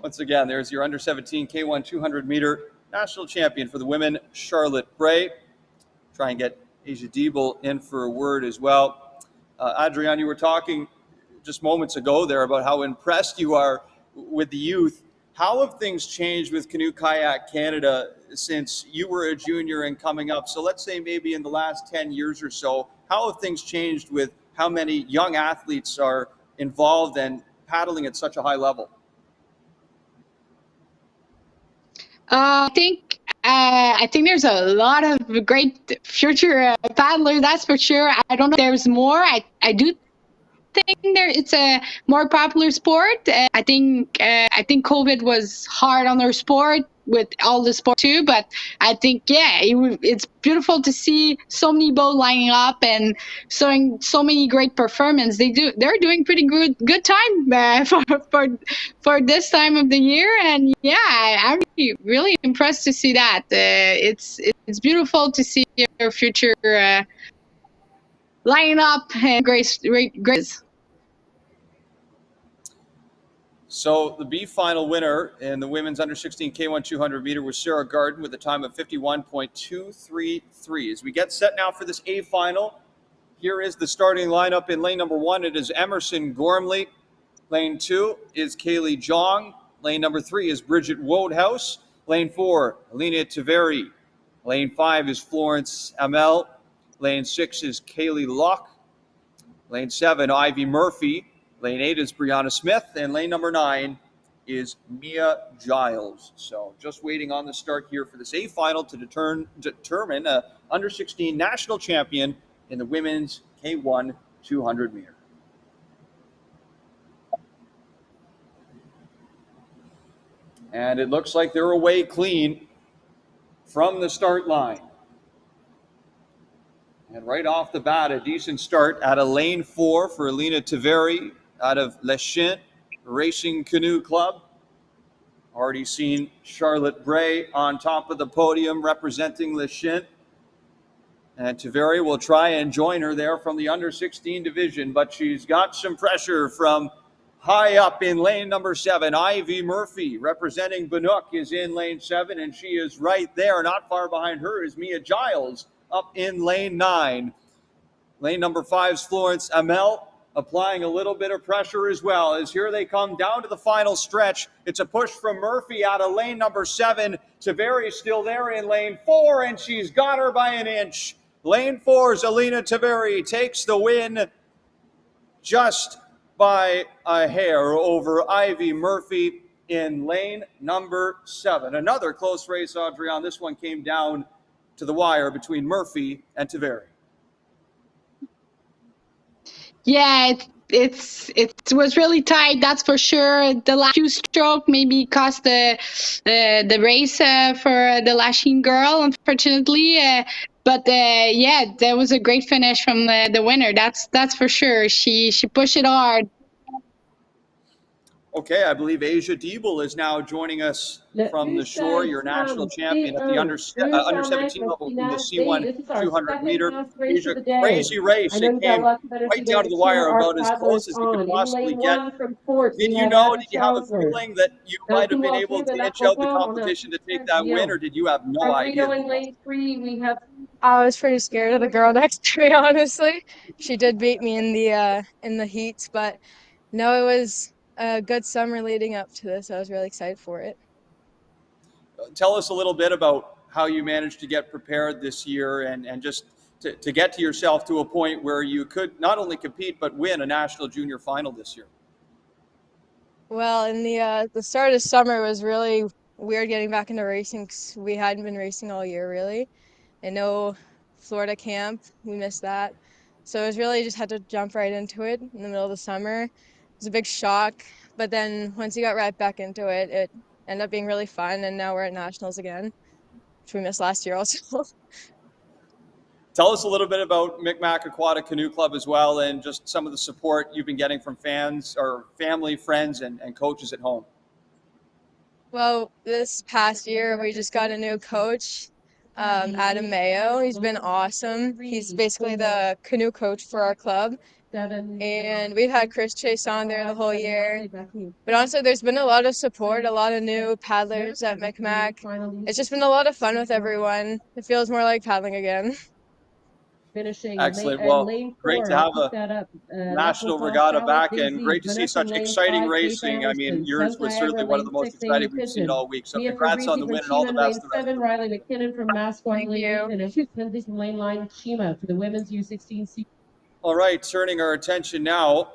Once again, there's your under 17 K1 200 meter national champion for the women, Charlotte Bray. Try and get Asia Diebel in for a word as well. Adrian, you were talking just moments ago there about how impressed you are with the youth. How have things changed with Canoe Kayak Canada since you were a junior and coming up? So let's say maybe in the last 10 years or so, how have things changed with how many young athletes are involved and paddling at such a high level? I think there's a lot of great future paddlers, that's for sure. I don't know if there's more. I do think it's a more popular sport. I think COVID was hard on our sport with all the sport too, but I think it's beautiful to see so many boats lining up and showing so many great performance. They're doing pretty good time for this time of the year, and I'm really impressed to see that. It's beautiful to see your future lining up and great. So the B final winner in the women's under 16 K1 200 meter was Sarah Garden with a time of 51.233. As we get set now for this A final, here is the starting lineup. In lane number 1, it is Emerson Gormley. Lane 2 is Kaylee Jong. Lane number 3 is Bridget Wodehouse. Lane 4, Alina Taveri. Lane 5 is Florence Amel. Lane 6 is Kaylee Locke. Lane 7, Ivy Murphy. Lane 8 is Brianna Smith, and lane number 9 is Mia Giles. So just waiting on the start here for this A final to determine a under 16 national champion in the women's K1 200 meter. And it looks like they're away clean from the start line. And right off the bat, a decent start at a lane 4 for Alina Taveri out of Lachine Racing Canoe Club. Already seen Charlotte Bray on top of the podium representing Lachine. And Taveri will try and join her there from the under 16 division, but she's got some pressure from high up in lane number 7. Ivy Murphy representing Banook is in lane 7, and she is right there. Not far behind her is Mia Giles up in lane 9. Lane number 5's Florence Amel applying a little bit of pressure as well, as here they come down to the final stretch. It's a push from Murphy out of lane number 7. Taveri still there in lane 4, and she's got her by an inch. Lane 4's Alina Taveri takes the win just by a hair over Ivy Murphy in lane number 7. Another close race, Adrian. This one came down to the wire between Murphy and Taveri. Yeah, it was really tight, that's for sure. The last few stroke maybe cost the race for the Lachine girl, unfortunately. But there was a great finish from the winner. That's for sure. She pushed it hard. Okay, I believe Asia Diebel is now joining us from the shore, your national champion at the under 17 level in the C1 200 meter. Asia, crazy race. It came right down to the wire, about as close as you could possibly get. Did you know, did you have a feeling that you might have been able to inch out the competition to take that win, or did you have no idea? I was pretty scared of the girl next to me, honestly. She did beat me in the heats, but no, it was a good summer leading up to this. I was really excited for it. Tell us a little bit about how you managed to get prepared this year and just to get to yourself to a point where you could not only compete but win a national junior final this year. Well, in the start of summer was really weird getting back into racing 'cause we hadn't been racing all year really. I know Florida camp, we missed that. So it was really just had to jump right into it in the middle of the summer. It was a big shock, but then once you got right back into it, it ended up being really fun, and now we're at nationals again, which we missed last year also. Tell us a little bit about Micmac Aquatic Canoe Club as well, and just some of the support you've been getting from fans or family, friends, and coaches at home. Well, this past year, we just got a new coach, Adam Mayo. He's been awesome. He's basically the canoe coach for our club. And we've had Chris Chase on there the whole year. But honestly, there's been a lot of support, a lot of new paddlers at Micmac. It's just been a lot of fun with everyone. It feels more like paddling again. Excellent. Well, great to have a national regatta back, and great to see such exciting racing. I mean, yours was certainly one of the most exciting we've seen all week. So congrats on the win and all the best. Riley McKinnon from Thank you. and from Lane Line Shima for the Women's U17 C. All right, turning our attention now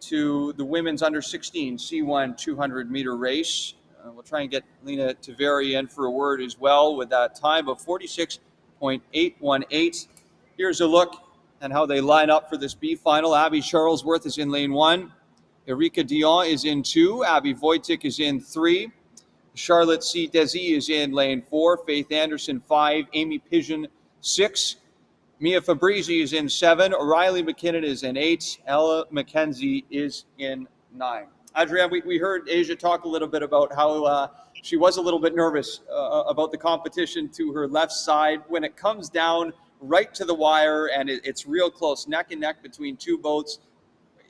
to the women's under 16 C1 200 meter race. We'll try and get Lena Taveri in for a word as well with that time of 46.818. Here's a look at how they line up for this B final. Abby Charlesworth is in lane 1. Erika Dion is in 2. Abby Wojcik is in 3. Charlotte C. Desi is in lane 4. Faith Anderson 5. Amy Pigeon 6. Mia Fabrizi is in 7. O'Reilly McKinnon is in 8. Ella McKenzie is in 9. Adrienne, we heard Asia talk a little bit about how she was a little bit nervous about the competition to her left side. When it comes down right to the wire and it's real close, neck and neck between two boats,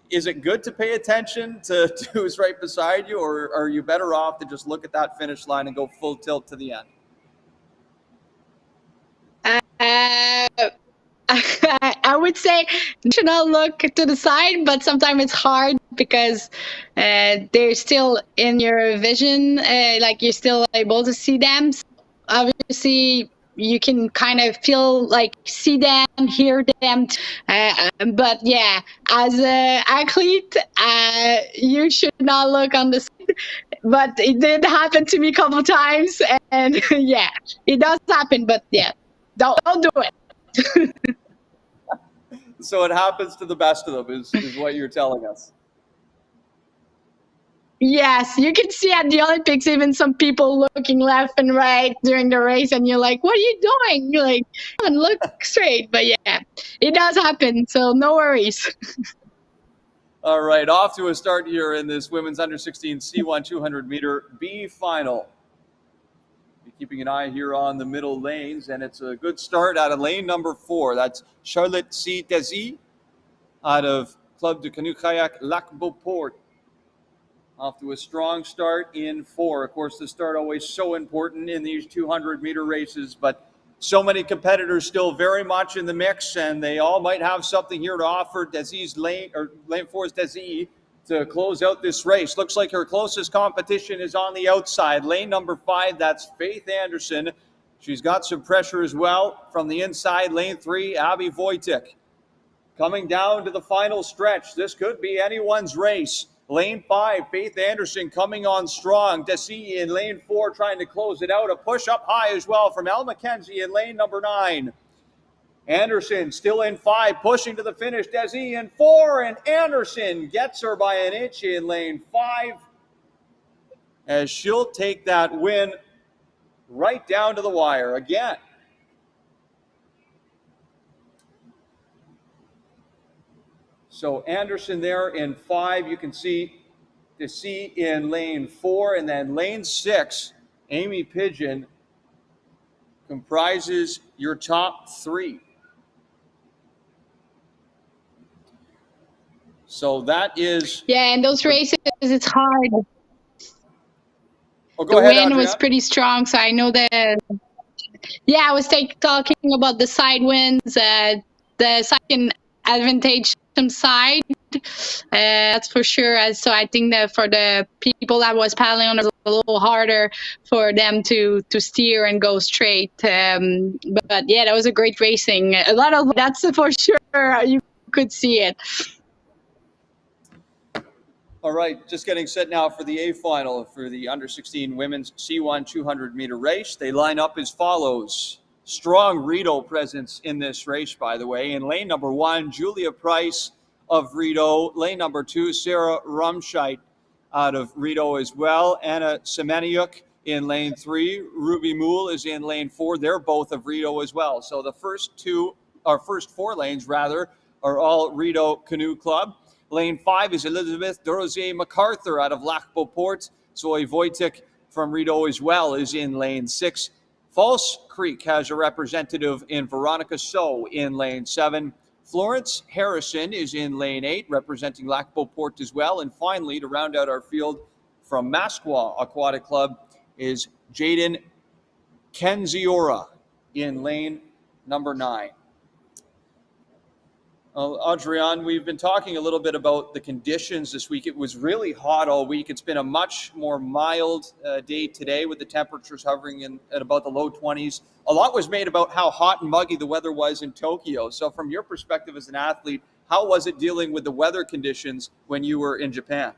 is it good to pay attention to who's right beside you, or are you better off to just look at that finish line and go full tilt to the end? I would say you should not look to the side, but sometimes it's hard because they're still in your vision, like you're still able to see them. So obviously, you can kind of feel like see them, hear them. But yeah, as an athlete, you should not look on the side. But it did happen to me a couple of times, and yeah, it does happen. But yeah, don't do it. So it happens to the best of them, is what you're telling us. Yes, you can see at the Olympics even some people looking left and right during the race, and you're like, what are you doing? You're like, come on, look straight. But yeah, it does happen, so no worries. All right, off to a start here in this women's under 16 C1 200 meter B final. Be keeping an eye here on the middle lanes, and it's a good start out of lane number 4. That's Charlotte C. Desi out of Club de Canoe Kayak Lac Beauport. Off to a strong start in 4. Of course, the start always so important in these 200-meter races, but so many competitors still very much in the mix, and they all might have something here to offer. Desi's lane 4's Desi to close out this race. Looks like her closest competition is on the outside. Lane number 5, that's Faith Anderson. She's got some pressure as well from the inside. Lane 3, Abby Wojcik. Coming down to the final stretch. This could be anyone's race. Lane 5, Faith Anderson coming on strong. Desi in lane 4 trying to close it out. A push up high as well from Elle McKenzie in lane number 9. Anderson still in 5, pushing to the finish. Desi in 4, and Anderson gets her by an inch in lane 5 as she'll take that win right down to the wire again. So Anderson there in 5. You can see to see in lane 4, and then lane 6, Amy Pigeon comprises your top 3. So that is... Yeah, in those races, it's hard. Oh, go the ahead, wind was Adrienne. pretty strong, so I know that. Yeah, I was talking about the side winds. The second advantage some side, that's for sure. So I think that for the people that was paddling on, it was a little harder for them to steer and go straight. But yeah, that was a great racing. A lot of that's for sure. You could see it. All right, just getting set now for the A final for the under-16 women's C1 200-meter race. They line up as follows. Strong Rideau presence in this race, by the way. In lane number 1, Julia Price of Rideau. Lane number 2, Sarah Rumscheit out of Rideau as well. Anna Semeniuk in lane 3. Ruby Moule is in lane 4. They're both of Rideau as well. So the first 4 lanes, rather, are all Rideau Canoe Club. Lane 5 is Elizabeth Dorosier MacArthur out of Lac Beauport. Zoe Wojcik from Rideau as well is in lane 6. False Creek has a representative in Veronica So in lane 7. Florence Harrison is in lane 8, representing Lac Beauport as well. And finally, to round out our field from Masqua Aquatic Club is Jaden Kenziora in lane number 9. Adrienne, we've been talking a little bit about the conditions this week. It was really hot all week. It's been a much more mild day today with the temperatures hovering at about the low 20s. A lot was made about how hot and muggy the weather was in Tokyo. So from your perspective as an athlete, how was it dealing with the weather conditions when you were in Japan?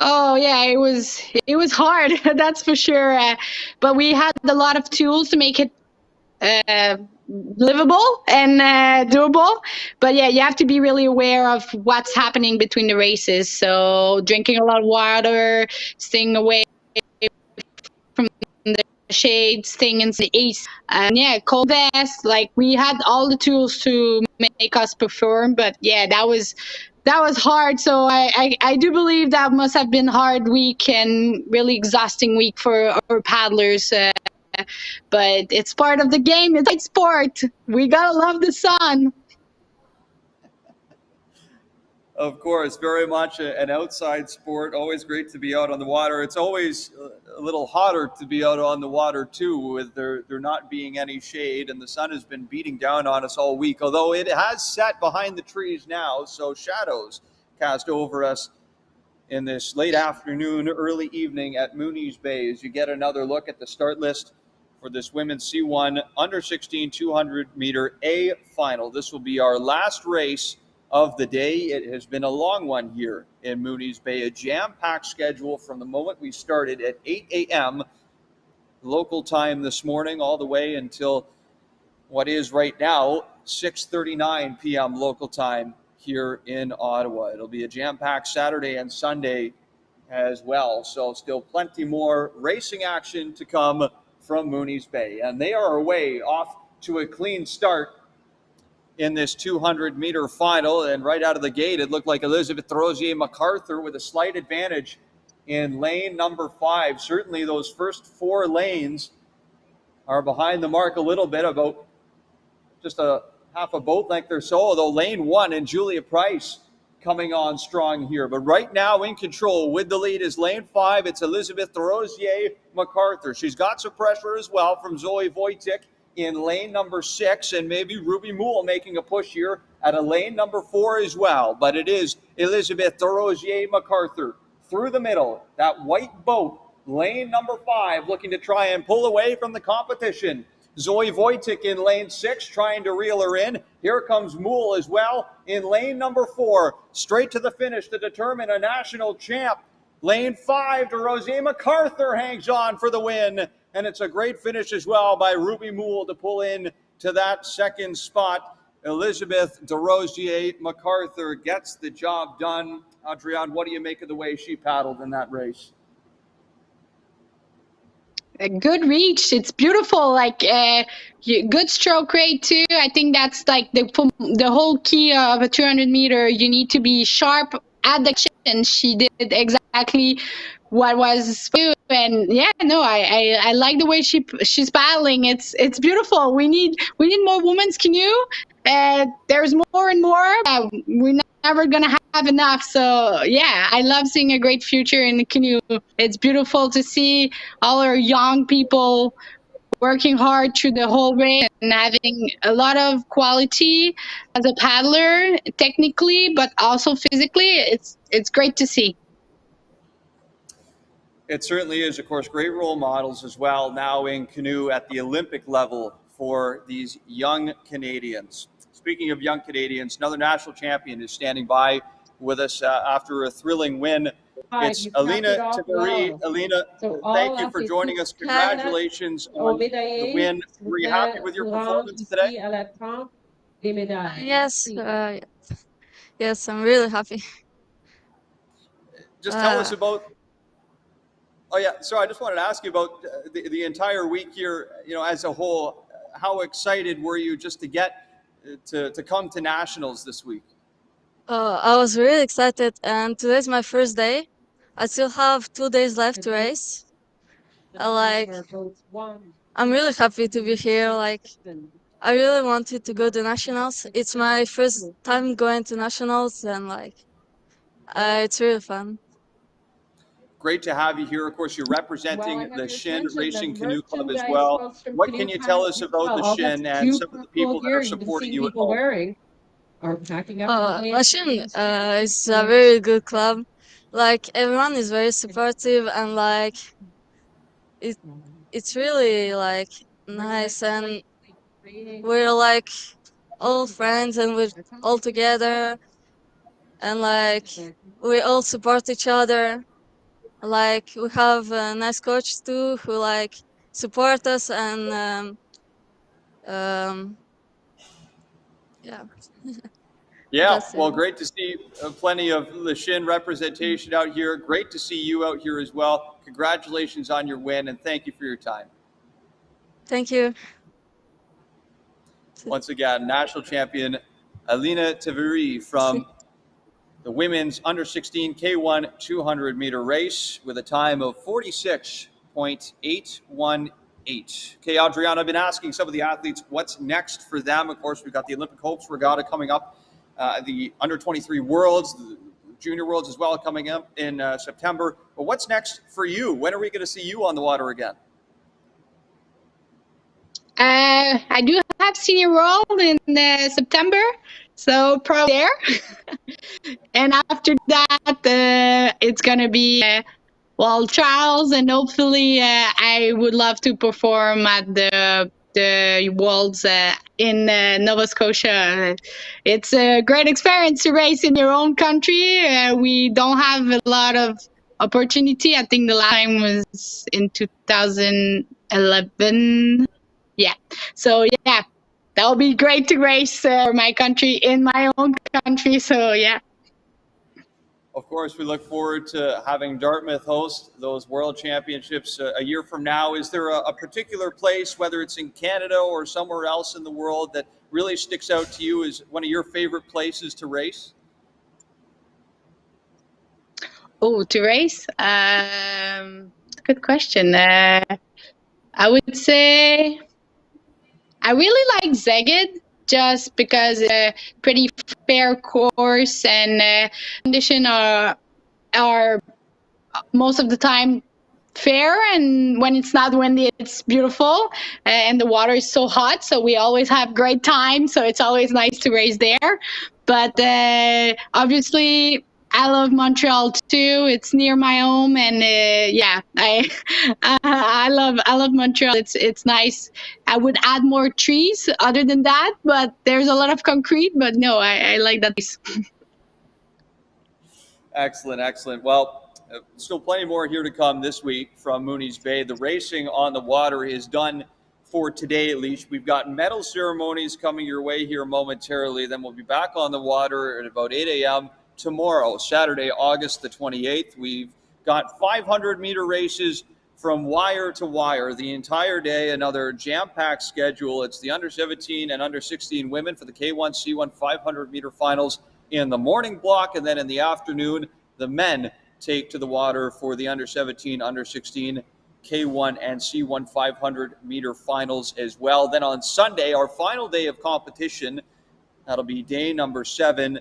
Oh yeah, it was hard, that's for sure. But we had a lot of tools to make it livable and doable. But yeah, you have to be really aware of what's happening between the races. So drinking a lot of water, staying away from the shade, staying in the east, and yeah, cold vest. Like we had all the tools to make us perform. But yeah, that was hard. So I do believe that must have been hard week and really exhausting week for our paddlers. But it's part of the game. It's sport. We gotta love the sun. Of course, very much an outside sport. Always great to be out on the water. It's always a little hotter to be out on the water too, with there not being any shade, and the sun has been beating down on us all week. Although it has set behind the trees now, so shadows cast over us in this late afternoon, early evening at Mooney's Bay as you get another look at the start list for this women's C1 under-16 200-meter A final. This will be our last race of the day. It has been a long one here in Mooney's Bay, a jam-packed schedule from the moment we started at 8 a.m. local time this morning all the way until what is right now 6:39 p.m. local time here in Ottawa. It'll be a jam-packed Saturday and Sunday as well, so still plenty more racing action to come from Mooney's Bay. And they are away off to a clean start in this 200-meter final. And right out of the gate, it looked like Elizabeth Rosier MacArthur with a slight advantage in lane number 5. Certainly those first 4 lanes are behind the mark a little bit, about just a half a boat length or so, although lane 1 and Julia Price coming on strong here. But right now in control with the lead is lane 5. It's Elizabeth Rosier MacArthur. She's got some pressure as well from Zoe Wojcik in lane number 6, and maybe Ruby Moule making a push here at a lane number 4 as well. But it is Elizabeth Rosier MacArthur through the middle. That white boat, lane number 5, looking to try and pull away from the competition. Zoe Wojcik in lane 6 trying to reel her in. Here comes Moule as well in lane number 4. Straight to the finish to determine a national champ. Lane 5 to Rosier MacArthur hangs on for the win. And it's a great finish as well by Ruby Moule to pull in to that second spot. Elizabeth Rosier MacArthur gets the job done. Adrienne, what do you make of the way she paddled in that race? A good reach. It's beautiful. Like good stroke rate too. I think that's like the whole key of a 200 meter. You need to be sharp at the kitchen, she did exactly what was for you. And yeah, no, I like the way she's paddling. It's beautiful. We need more women's canoe. There's more and more. We're never gonna have enough. So yeah, I love seeing a great future in the canoe. It's beautiful to see all our young people working hard through the whole race and having a lot of quality as a paddler, technically, but also physically. It's great to see. It certainly is, of course, great role models as well now in canoe at the Olympic level for these young Canadians. Speaking of young Canadians, another national champion is standing by with us after a thrilling win. It's Alina Taveri. Alina, thank you for joining us. Congratulations on the win. Were you happy with your performance today? Yes, yes, I'm really happy. Just tell us about. Oh yeah, so I just wanted to ask you about the entire week here. You know, as a whole, how excited were you just to get to come to nationals this week? I was really excited, and today's my first day. I still have 2 days left to race. I'm really happy to be here. I really wanted to go to nationals. It's my first time going to nationals, and it's really fun. Great to have you here. Of course, you're representing the Shin Racing Canoe Club as well. What can you tell us about the Shin and some of the people that are supporting you at home? Shin is a very good club. Everyone is very supportive, and it's really nice, and we're all friends, and we're all together, and we all support each other. We have a nice coach too who support us, and yeah. Yeah, well, great to see plenty of the Shin representation out here. Great to see you out here as well. Congratulations on your win, and thank you for your time. Thank you. Once again, national champion Alina Taveri from the women's under-16 K-1 200-meter race with a time of 46.818. Okay, Adriana, I've been asking some of the athletes what's next for them. Of course, we've got the Olympic Hopes Regatta coming up, the under-23 Worlds, the Junior Worlds as well coming up in September. But what's next for you? When are we going to see you on the water again? I do have Senior World in September, so probably there. And after that, it's going to be trials, and hopefully I would love to perform at the Worlds in Nova Scotia. It's a great experience to race in your own country. We don't have a lot of opportunity. I think the last time was in 2011. Yeah. So yeah, that would be great to race for my country in my own country. So yeah. Of course, we look forward to having Dartmouth host those World Championships a year from now. Is there a particular place, whether it's in Canada or somewhere else in the world, that really sticks out to you as one of your favorite places to race? Oh, to race? Good question. I would say I really like Szeged, just because it's a pretty fair course, and conditions are most of the time fair, and when it's not windy, it's beautiful, and the water is so hot, so we always have great time, so it's always nice to race there. But obviously I love Montreal too. It's near my home, and yeah, I love Montreal. It's nice. I would add more trees other than that, but there's a lot of concrete. But no, I like that place. Excellent, excellent. Well, still plenty more here to come this week from Mooney's Bay. The racing on the water is done for today, at least. We've got medal ceremonies coming your way here momentarily. Then we'll be back on the water at about 8 a.m. tomorrow, Saturday, August the 28th. We've got 500-meter races from wire to wire the entire day, another jam-packed schedule. It's the under-17 and under-16 women for the K1 C1 500-meter finals in the morning block, and then in the afternoon, the men take to the water for the under 17, under 16 K1 and C1 500-meter finals as well. Then on Sunday, our final day of competition, that'll be day number 7.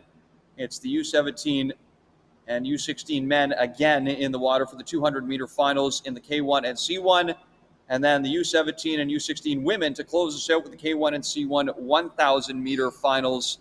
It's the U17 and U16 men again in the water for the 200-meter finals in the K1 and C1. And then the U17 and U16 women to close us out with the K1 and C1 1,000-meter finals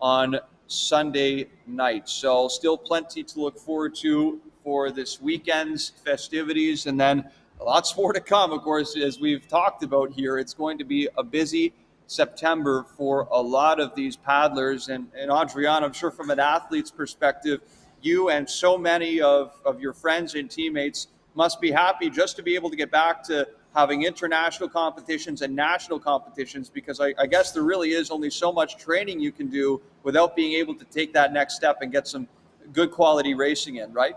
on Sunday night. So still plenty to look forward to for this weekend's festivities, and then lots more to come, of course, as we've talked about here. It's going to be a busy September for a lot of these paddlers. And Adriana, I'm sure from an athlete's perspective, you and so many of your friends and teammates must be happy just to be able to get back to having international competitions and national competitions, because I guess there really is only so much training you can do without being able to take that next step and get some good quality racing in, right?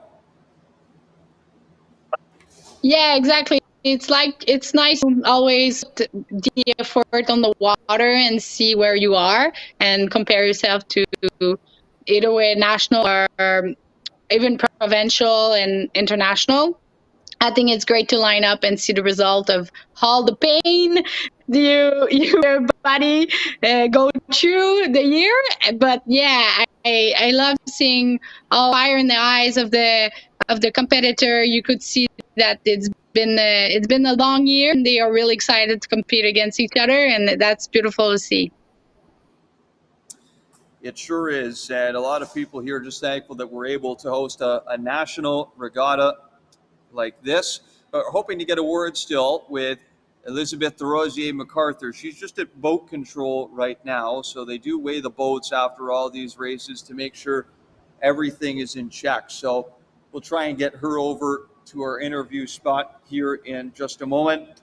Yeah, exactly. It's like, it's nice to always the effort on the water and see where you are and compare yourself to either way national or even provincial and international. I think it's great to line up and see the result of all the pain your body go through the year. But yeah, I love seeing all fire in the eyes of the competitor. You could see that it's been a long year, and they are really excited to compete against each other, and that's beautiful to see. It sure is, and a lot of people here are just thankful that we're able to host a national regatta like this, but hoping to get a word still with Elizabeth DeRosier MacArthur. She's just at boat control right now, so they do weigh the boats after all these races to make sure everything is in check. So we'll try and get her over to our interview spot here in just a moment.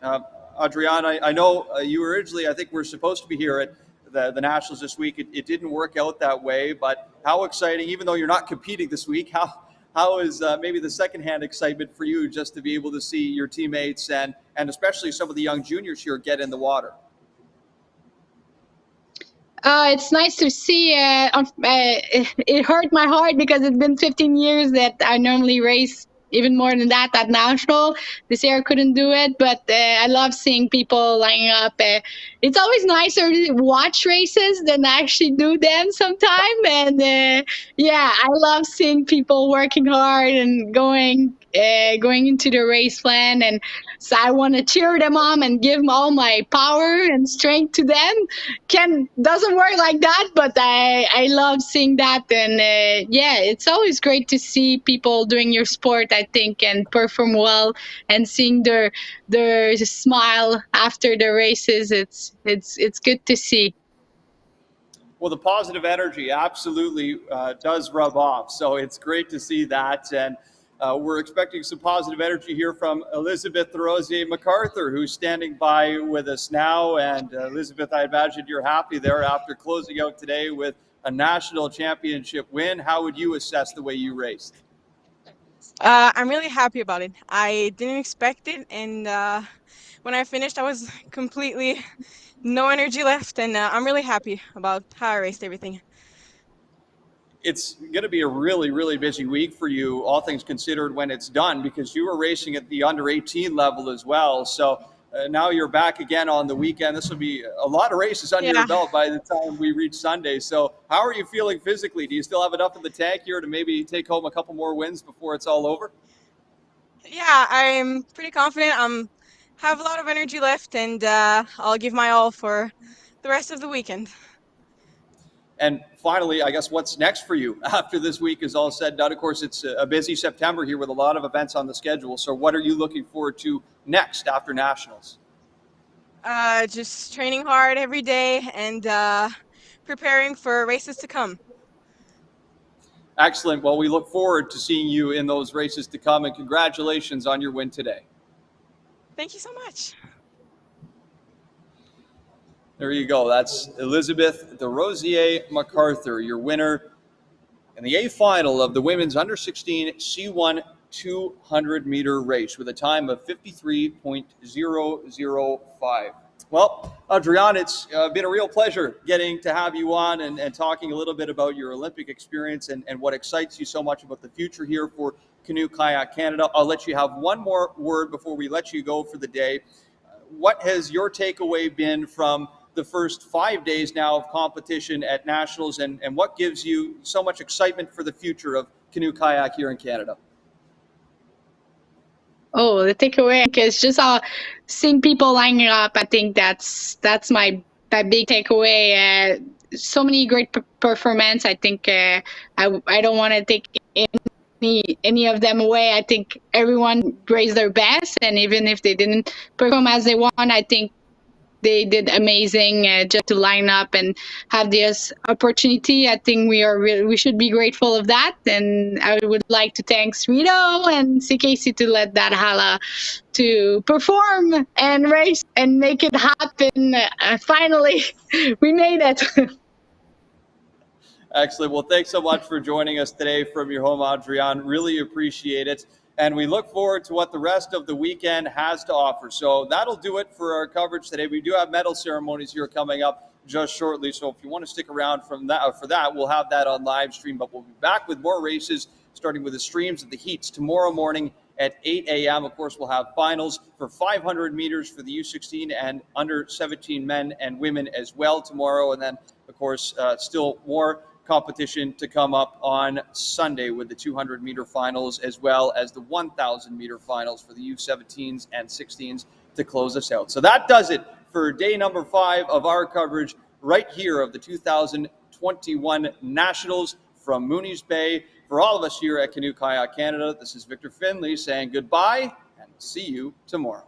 Adriana, I know you originally, I think we're supposed to be here at the Nationals this week. It didn't work out that way, but how exciting, even though you're not competing this week, how is maybe the secondhand excitement for you just to be able to see your teammates and especially some of the young juniors here get in the water? It's nice to see. It hurt my heart because it's been 15 years that I normally race even more than that at national. This year I couldn't do it, but I love seeing people lining up. It's always nicer to watch races than actually do them sometime. And yeah, I love seeing people working hard and going into the race plan, and so I want to cheer them on and give them all my power and strength to them. Doesn't work like that, but I love seeing that. And yeah, it's always great to see people doing your sport, I think, and perform well, and seeing their smile after the races. It's good to see. Well, the positive energy absolutely does rub off, so it's great to see that. And we're expecting some positive energy here from Elizabeth DeRosier MacArthur, who's standing by with us now. And Elizabeth, I imagine you're happy there after closing out today with a national championship win. How would you assess the way you raced? I'm really happy about it. I didn't expect it, and when I finished, I was completely no energy left, and I'm really happy about how I raced everything. It's going to be a really, really busy week for you, all things considered, when it's done, because you were racing at the under 18 level as well. So now you're back again on the weekend. This will be a lot of races under your belt by the time we reach Sunday. So how are you feeling physically? Do you still have enough in the tank here to maybe take home a couple more wins before it's all over? Yeah, I'm pretty confident. Have a lot of energy left, and I'll give my all for the rest of the weekend. And finally, I guess what's next for you after this week is all said and done? Of course, it's a busy September here with a lot of events on the schedule. So what are you looking forward to next after Nationals? Just training hard every day and preparing for races to come. Excellent. Well, we look forward to seeing you in those races to come, and congratulations on your win today. Thank you so much. There you go. That's Elizabeth DeRosier MacArthur, your winner in the A final of the women's under 16 C1 200-meter race with a time of 53.005. Well, Adrian, it's been a real pleasure getting to have you on and talking a little bit about your Olympic experience and what excites you so much about the future here for Canoe Kayak Canada. I'll let you have one more word before we let you go for the day. What has your takeaway been from the first 5 days now of competition at Nationals, and what gives you so much excitement for the future of Canoe Kayak here in Canada? Oh, the takeaway is just seeing people lining up. I think that's my big takeaway. So many great performance. I think I don't want to take any of them away. I think everyone raised their best, and even if they didn't perform as they want, I think they did amazing just to line up and have this opportunity. I think we should be grateful of that. And I would like to thank Rito and CKC to let that hala to perform and race and make it happen. Finally, we made it. Excellent. Well, thanks so much for joining us today from your home, Adrian. Really appreciate it. And we look forward to what the rest of the weekend has to offer. So that'll do it for our coverage today. We do have medal ceremonies here coming up just shortly. So if you want to stick around for that, we'll have that on live stream. But we'll be back with more races, starting with the streams of the heats tomorrow morning at 8 a.m. Of course, we'll have finals for 500 meters for the U16 and under 17 men and women as well tomorrow. And then, of course, still more competition to come up on Sunday with the 200-meter finals as well as the 1,000-meter finals for the U17s and 16s to close us out. So that does it for day number 5 of our coverage right here of the 2021 Nationals from Mooney's Bay. For all of us here at Canoe Kayak Canada, this is Victor Finley saying goodbye and see you tomorrow.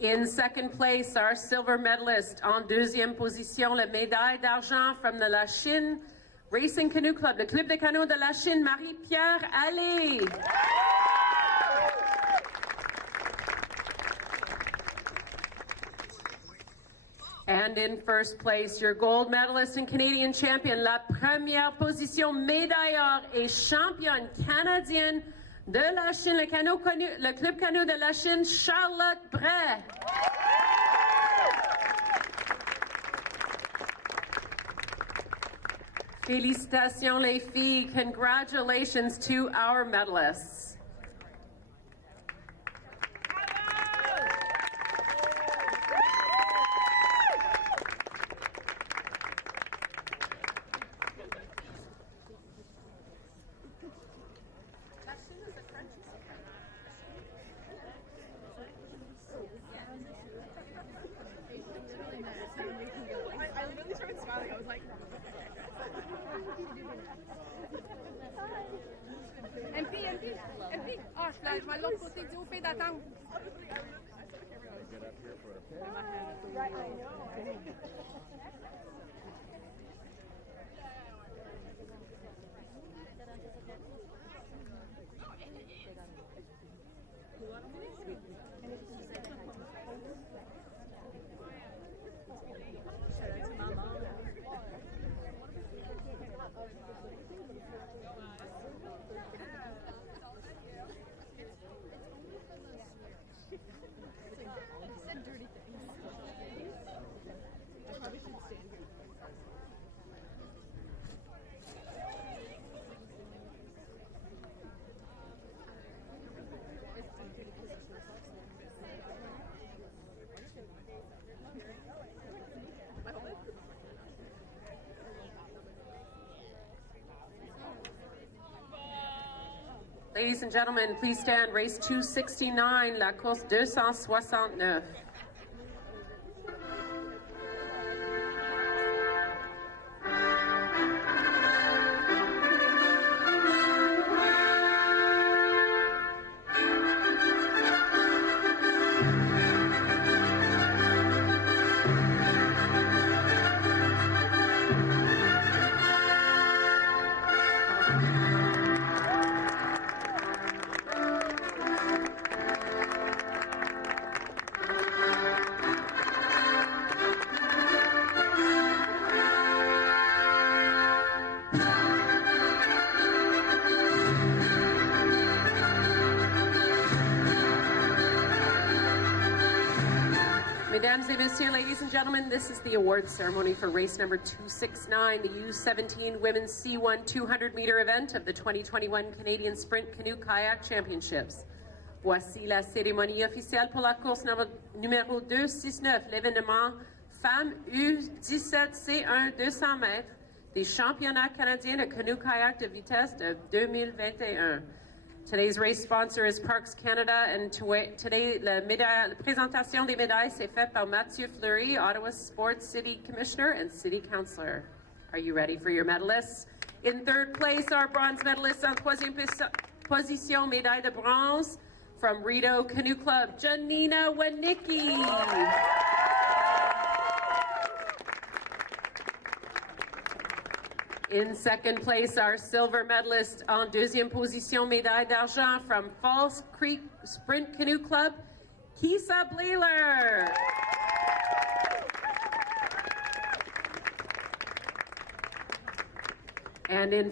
In second place, our silver medalist. En deuxième position, la médaille d'argent from the La Chine Racing Canoe Club, le Club de Canoë de la Chine, Marie-Pierre Allais. And in first place, your gold medalist and Canadian champion, la première position, médaille d'or et championne canadienne de la Chine, le Club Canoë de la Chine, Charlotte Bray. Félicitations les filles. Congratulations to our medalists. I literally started smiling. I was like, MP. Ah, je vais de l'autre côté du haut, fais d'attendre. Right, I know. Ladies and gentlemen, please stand. Race 269, la course 269. Mesdames et messieurs, ladies and gentlemen, this is the award ceremony for race number 269, the U17 Women's C-1 200-meter event of the 2021 Canadian Sprint Canoe Kayak Championships. Voici la cérémonie officielle pour la course numéro 269, l'événement Femmes U17 C-1 200 mètres des championnats canadiens de canoe kayak de vitesse de 2021. Today's race sponsor is Parks Canada, and today la présentation des médailles s'est faite par Mathieu Fleury, Ottawa Sports City Commissioner and City Councillor. Are you ready for your medalists? In third place, our bronze medalist en troisième position, médaille de bronze from Rideau Canoe Club, Janina Wanicki. In second place, our silver medalist en deuxième position, médaille d'argent from Falls Creek Sprint Canoe Club, Kisa Blayler. And in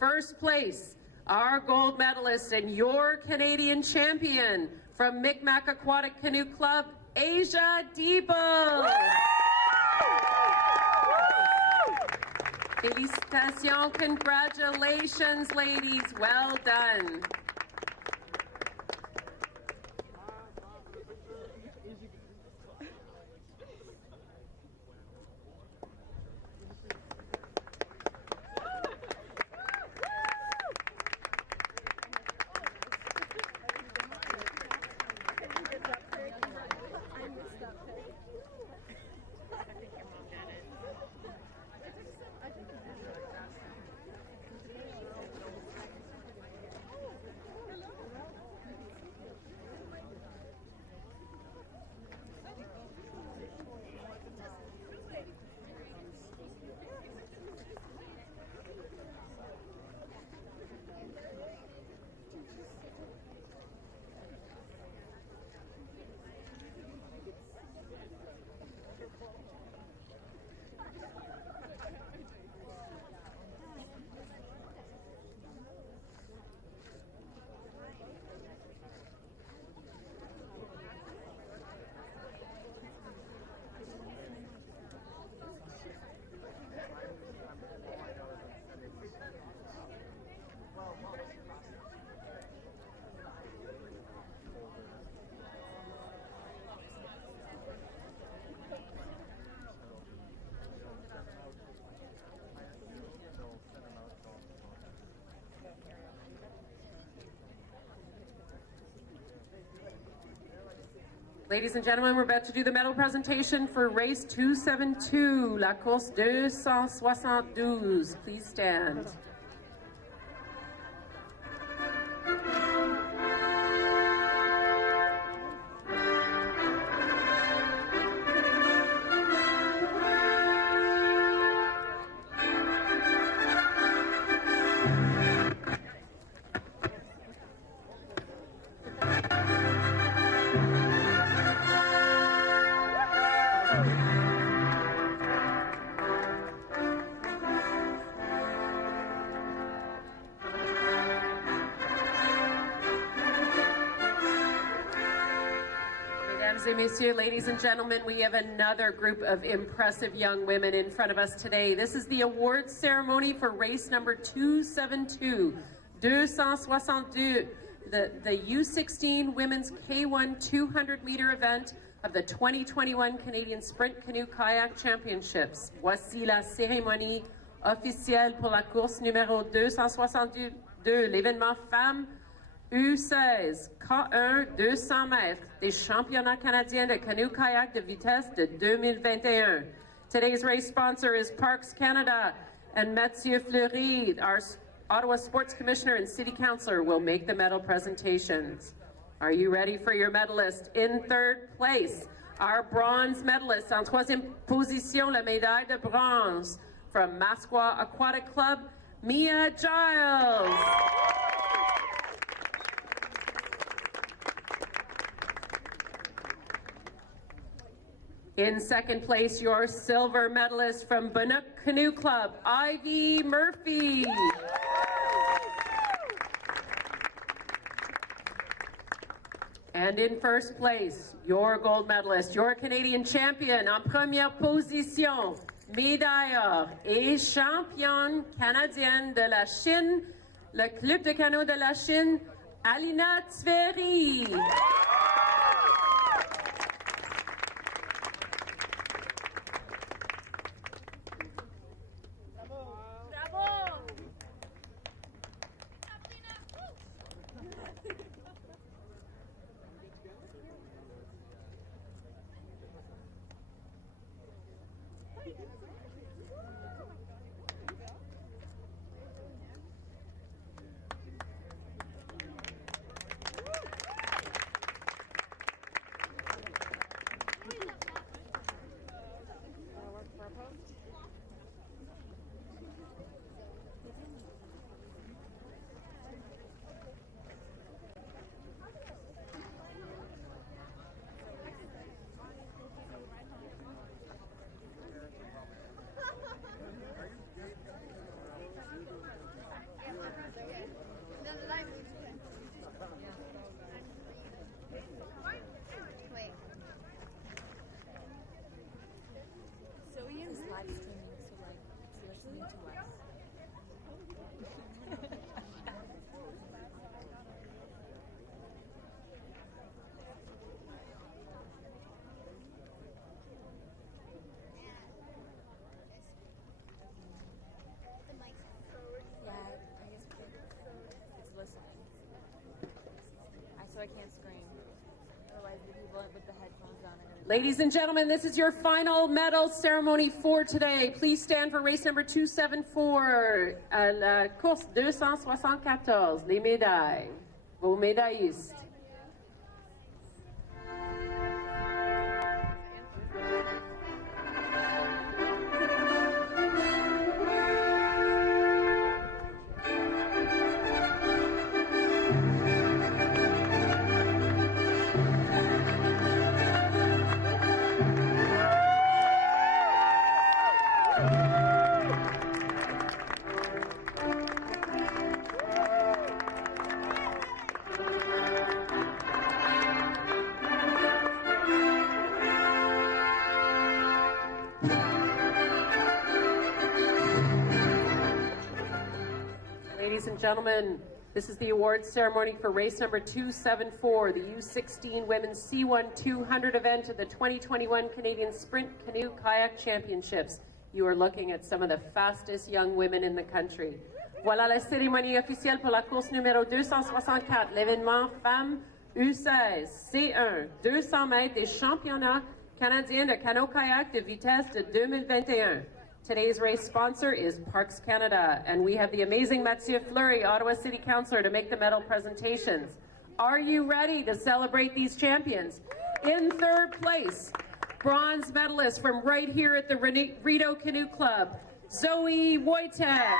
first place, our gold medalist and your Canadian champion from Micmac Aquatic Canoe Club, Asia Debo. Félicitations, congratulations, ladies, well done. Ladies and gentlemen, we're about to do the medal presentation for race 272, La Course 272. Please stand. Mesdames et messieurs, ladies and gentlemen, we have another group of impressive young women in front of us today. This is the awards ceremony for race number 272, 272, the U16 Women's K-1 200-meter event of the 2021 Canadian Sprint Canoe Kayak Championships. Voici la cérémonie officielle pour la course numéro 272, l'événement Femmes U17 K-1 200 mètres des championnats canadiens de canoe kayak de vitesse de 2021. Today's race sponsor is Parks Canada, and Mathieu Fleury, our Ottawa Sports Commissioner and City Councillor, will make the medal presentations. Are you ready for your medalist? In third place, our bronze medalist. En troisième position, la médaille de bronze from Masqua Aquatic Club, Mia Giles. In second place, your silver medalist from Bannock Canoe Club, Ivy Murphy. And in first place, your gold medalist, your Canadian champion en première position, médailleur et championne canadienne de la Chine, le Club de Canoë de la Chine, Alina Tveri. So I can't scream. Otherwise, the people with the headphones on are going to... Ladies and gentlemen, this is your final medal ceremony for today. Please stand for race number 274 à la course 274, les médailles, vos médaillistes. Ladies and gentlemen, this is the awards ceremony for race number 274, the U16 Women's C-1 200 event of the 2021 Canadian Sprint Canoe Kayak Championships. You are looking at some of the fastest young women in the country. Voilà la cérémonie officielle pour la course numéro 264, l'événement Femmes U16 C-1, 200 mètres des championnats canadiens de canoe kayak de vitesse de 2021. Today's race sponsor is Parks Canada, and we have the amazing Mathieu Fleury, Ottawa City Councillor, to make the medal presentations. Are you ready to celebrate these champions? In third place, bronze medalist from right here at the Rideau Canoe Club, Zoe Wojtek.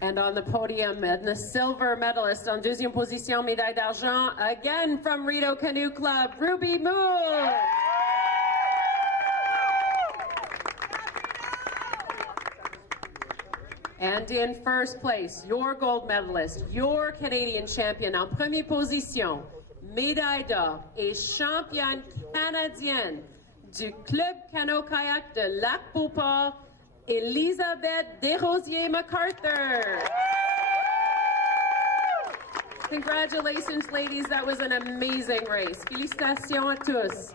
And on the podium, and the silver medalist en deuxième position, médaille d'argent, again from Rideau Canoe Club, Ruby Moore. And in first place, your gold medalist, your Canadian champion en première position, médaille d'or et championne canadienne du Club Canoe Kayak de Lac-Beauport, Elisabeth Desrosiers MacArthur. Congratulations, ladies. That was an amazing race. Félicitations à tous.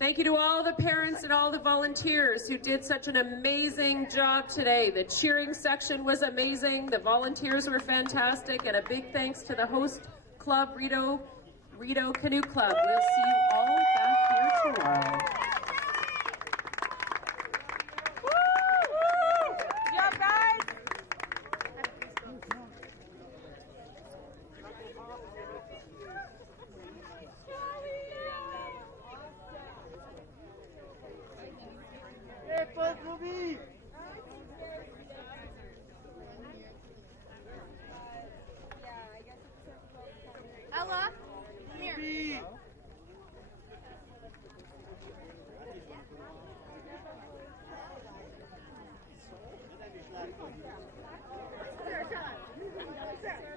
Thank you to all the parents and all the volunteers who did such an amazing job today. The cheering section was amazing. The volunteers were fantastic. And a big thanks to the host club, Rideau Canoe Club. We'll see you all back here tomorrow. Ella, come here. Sarah,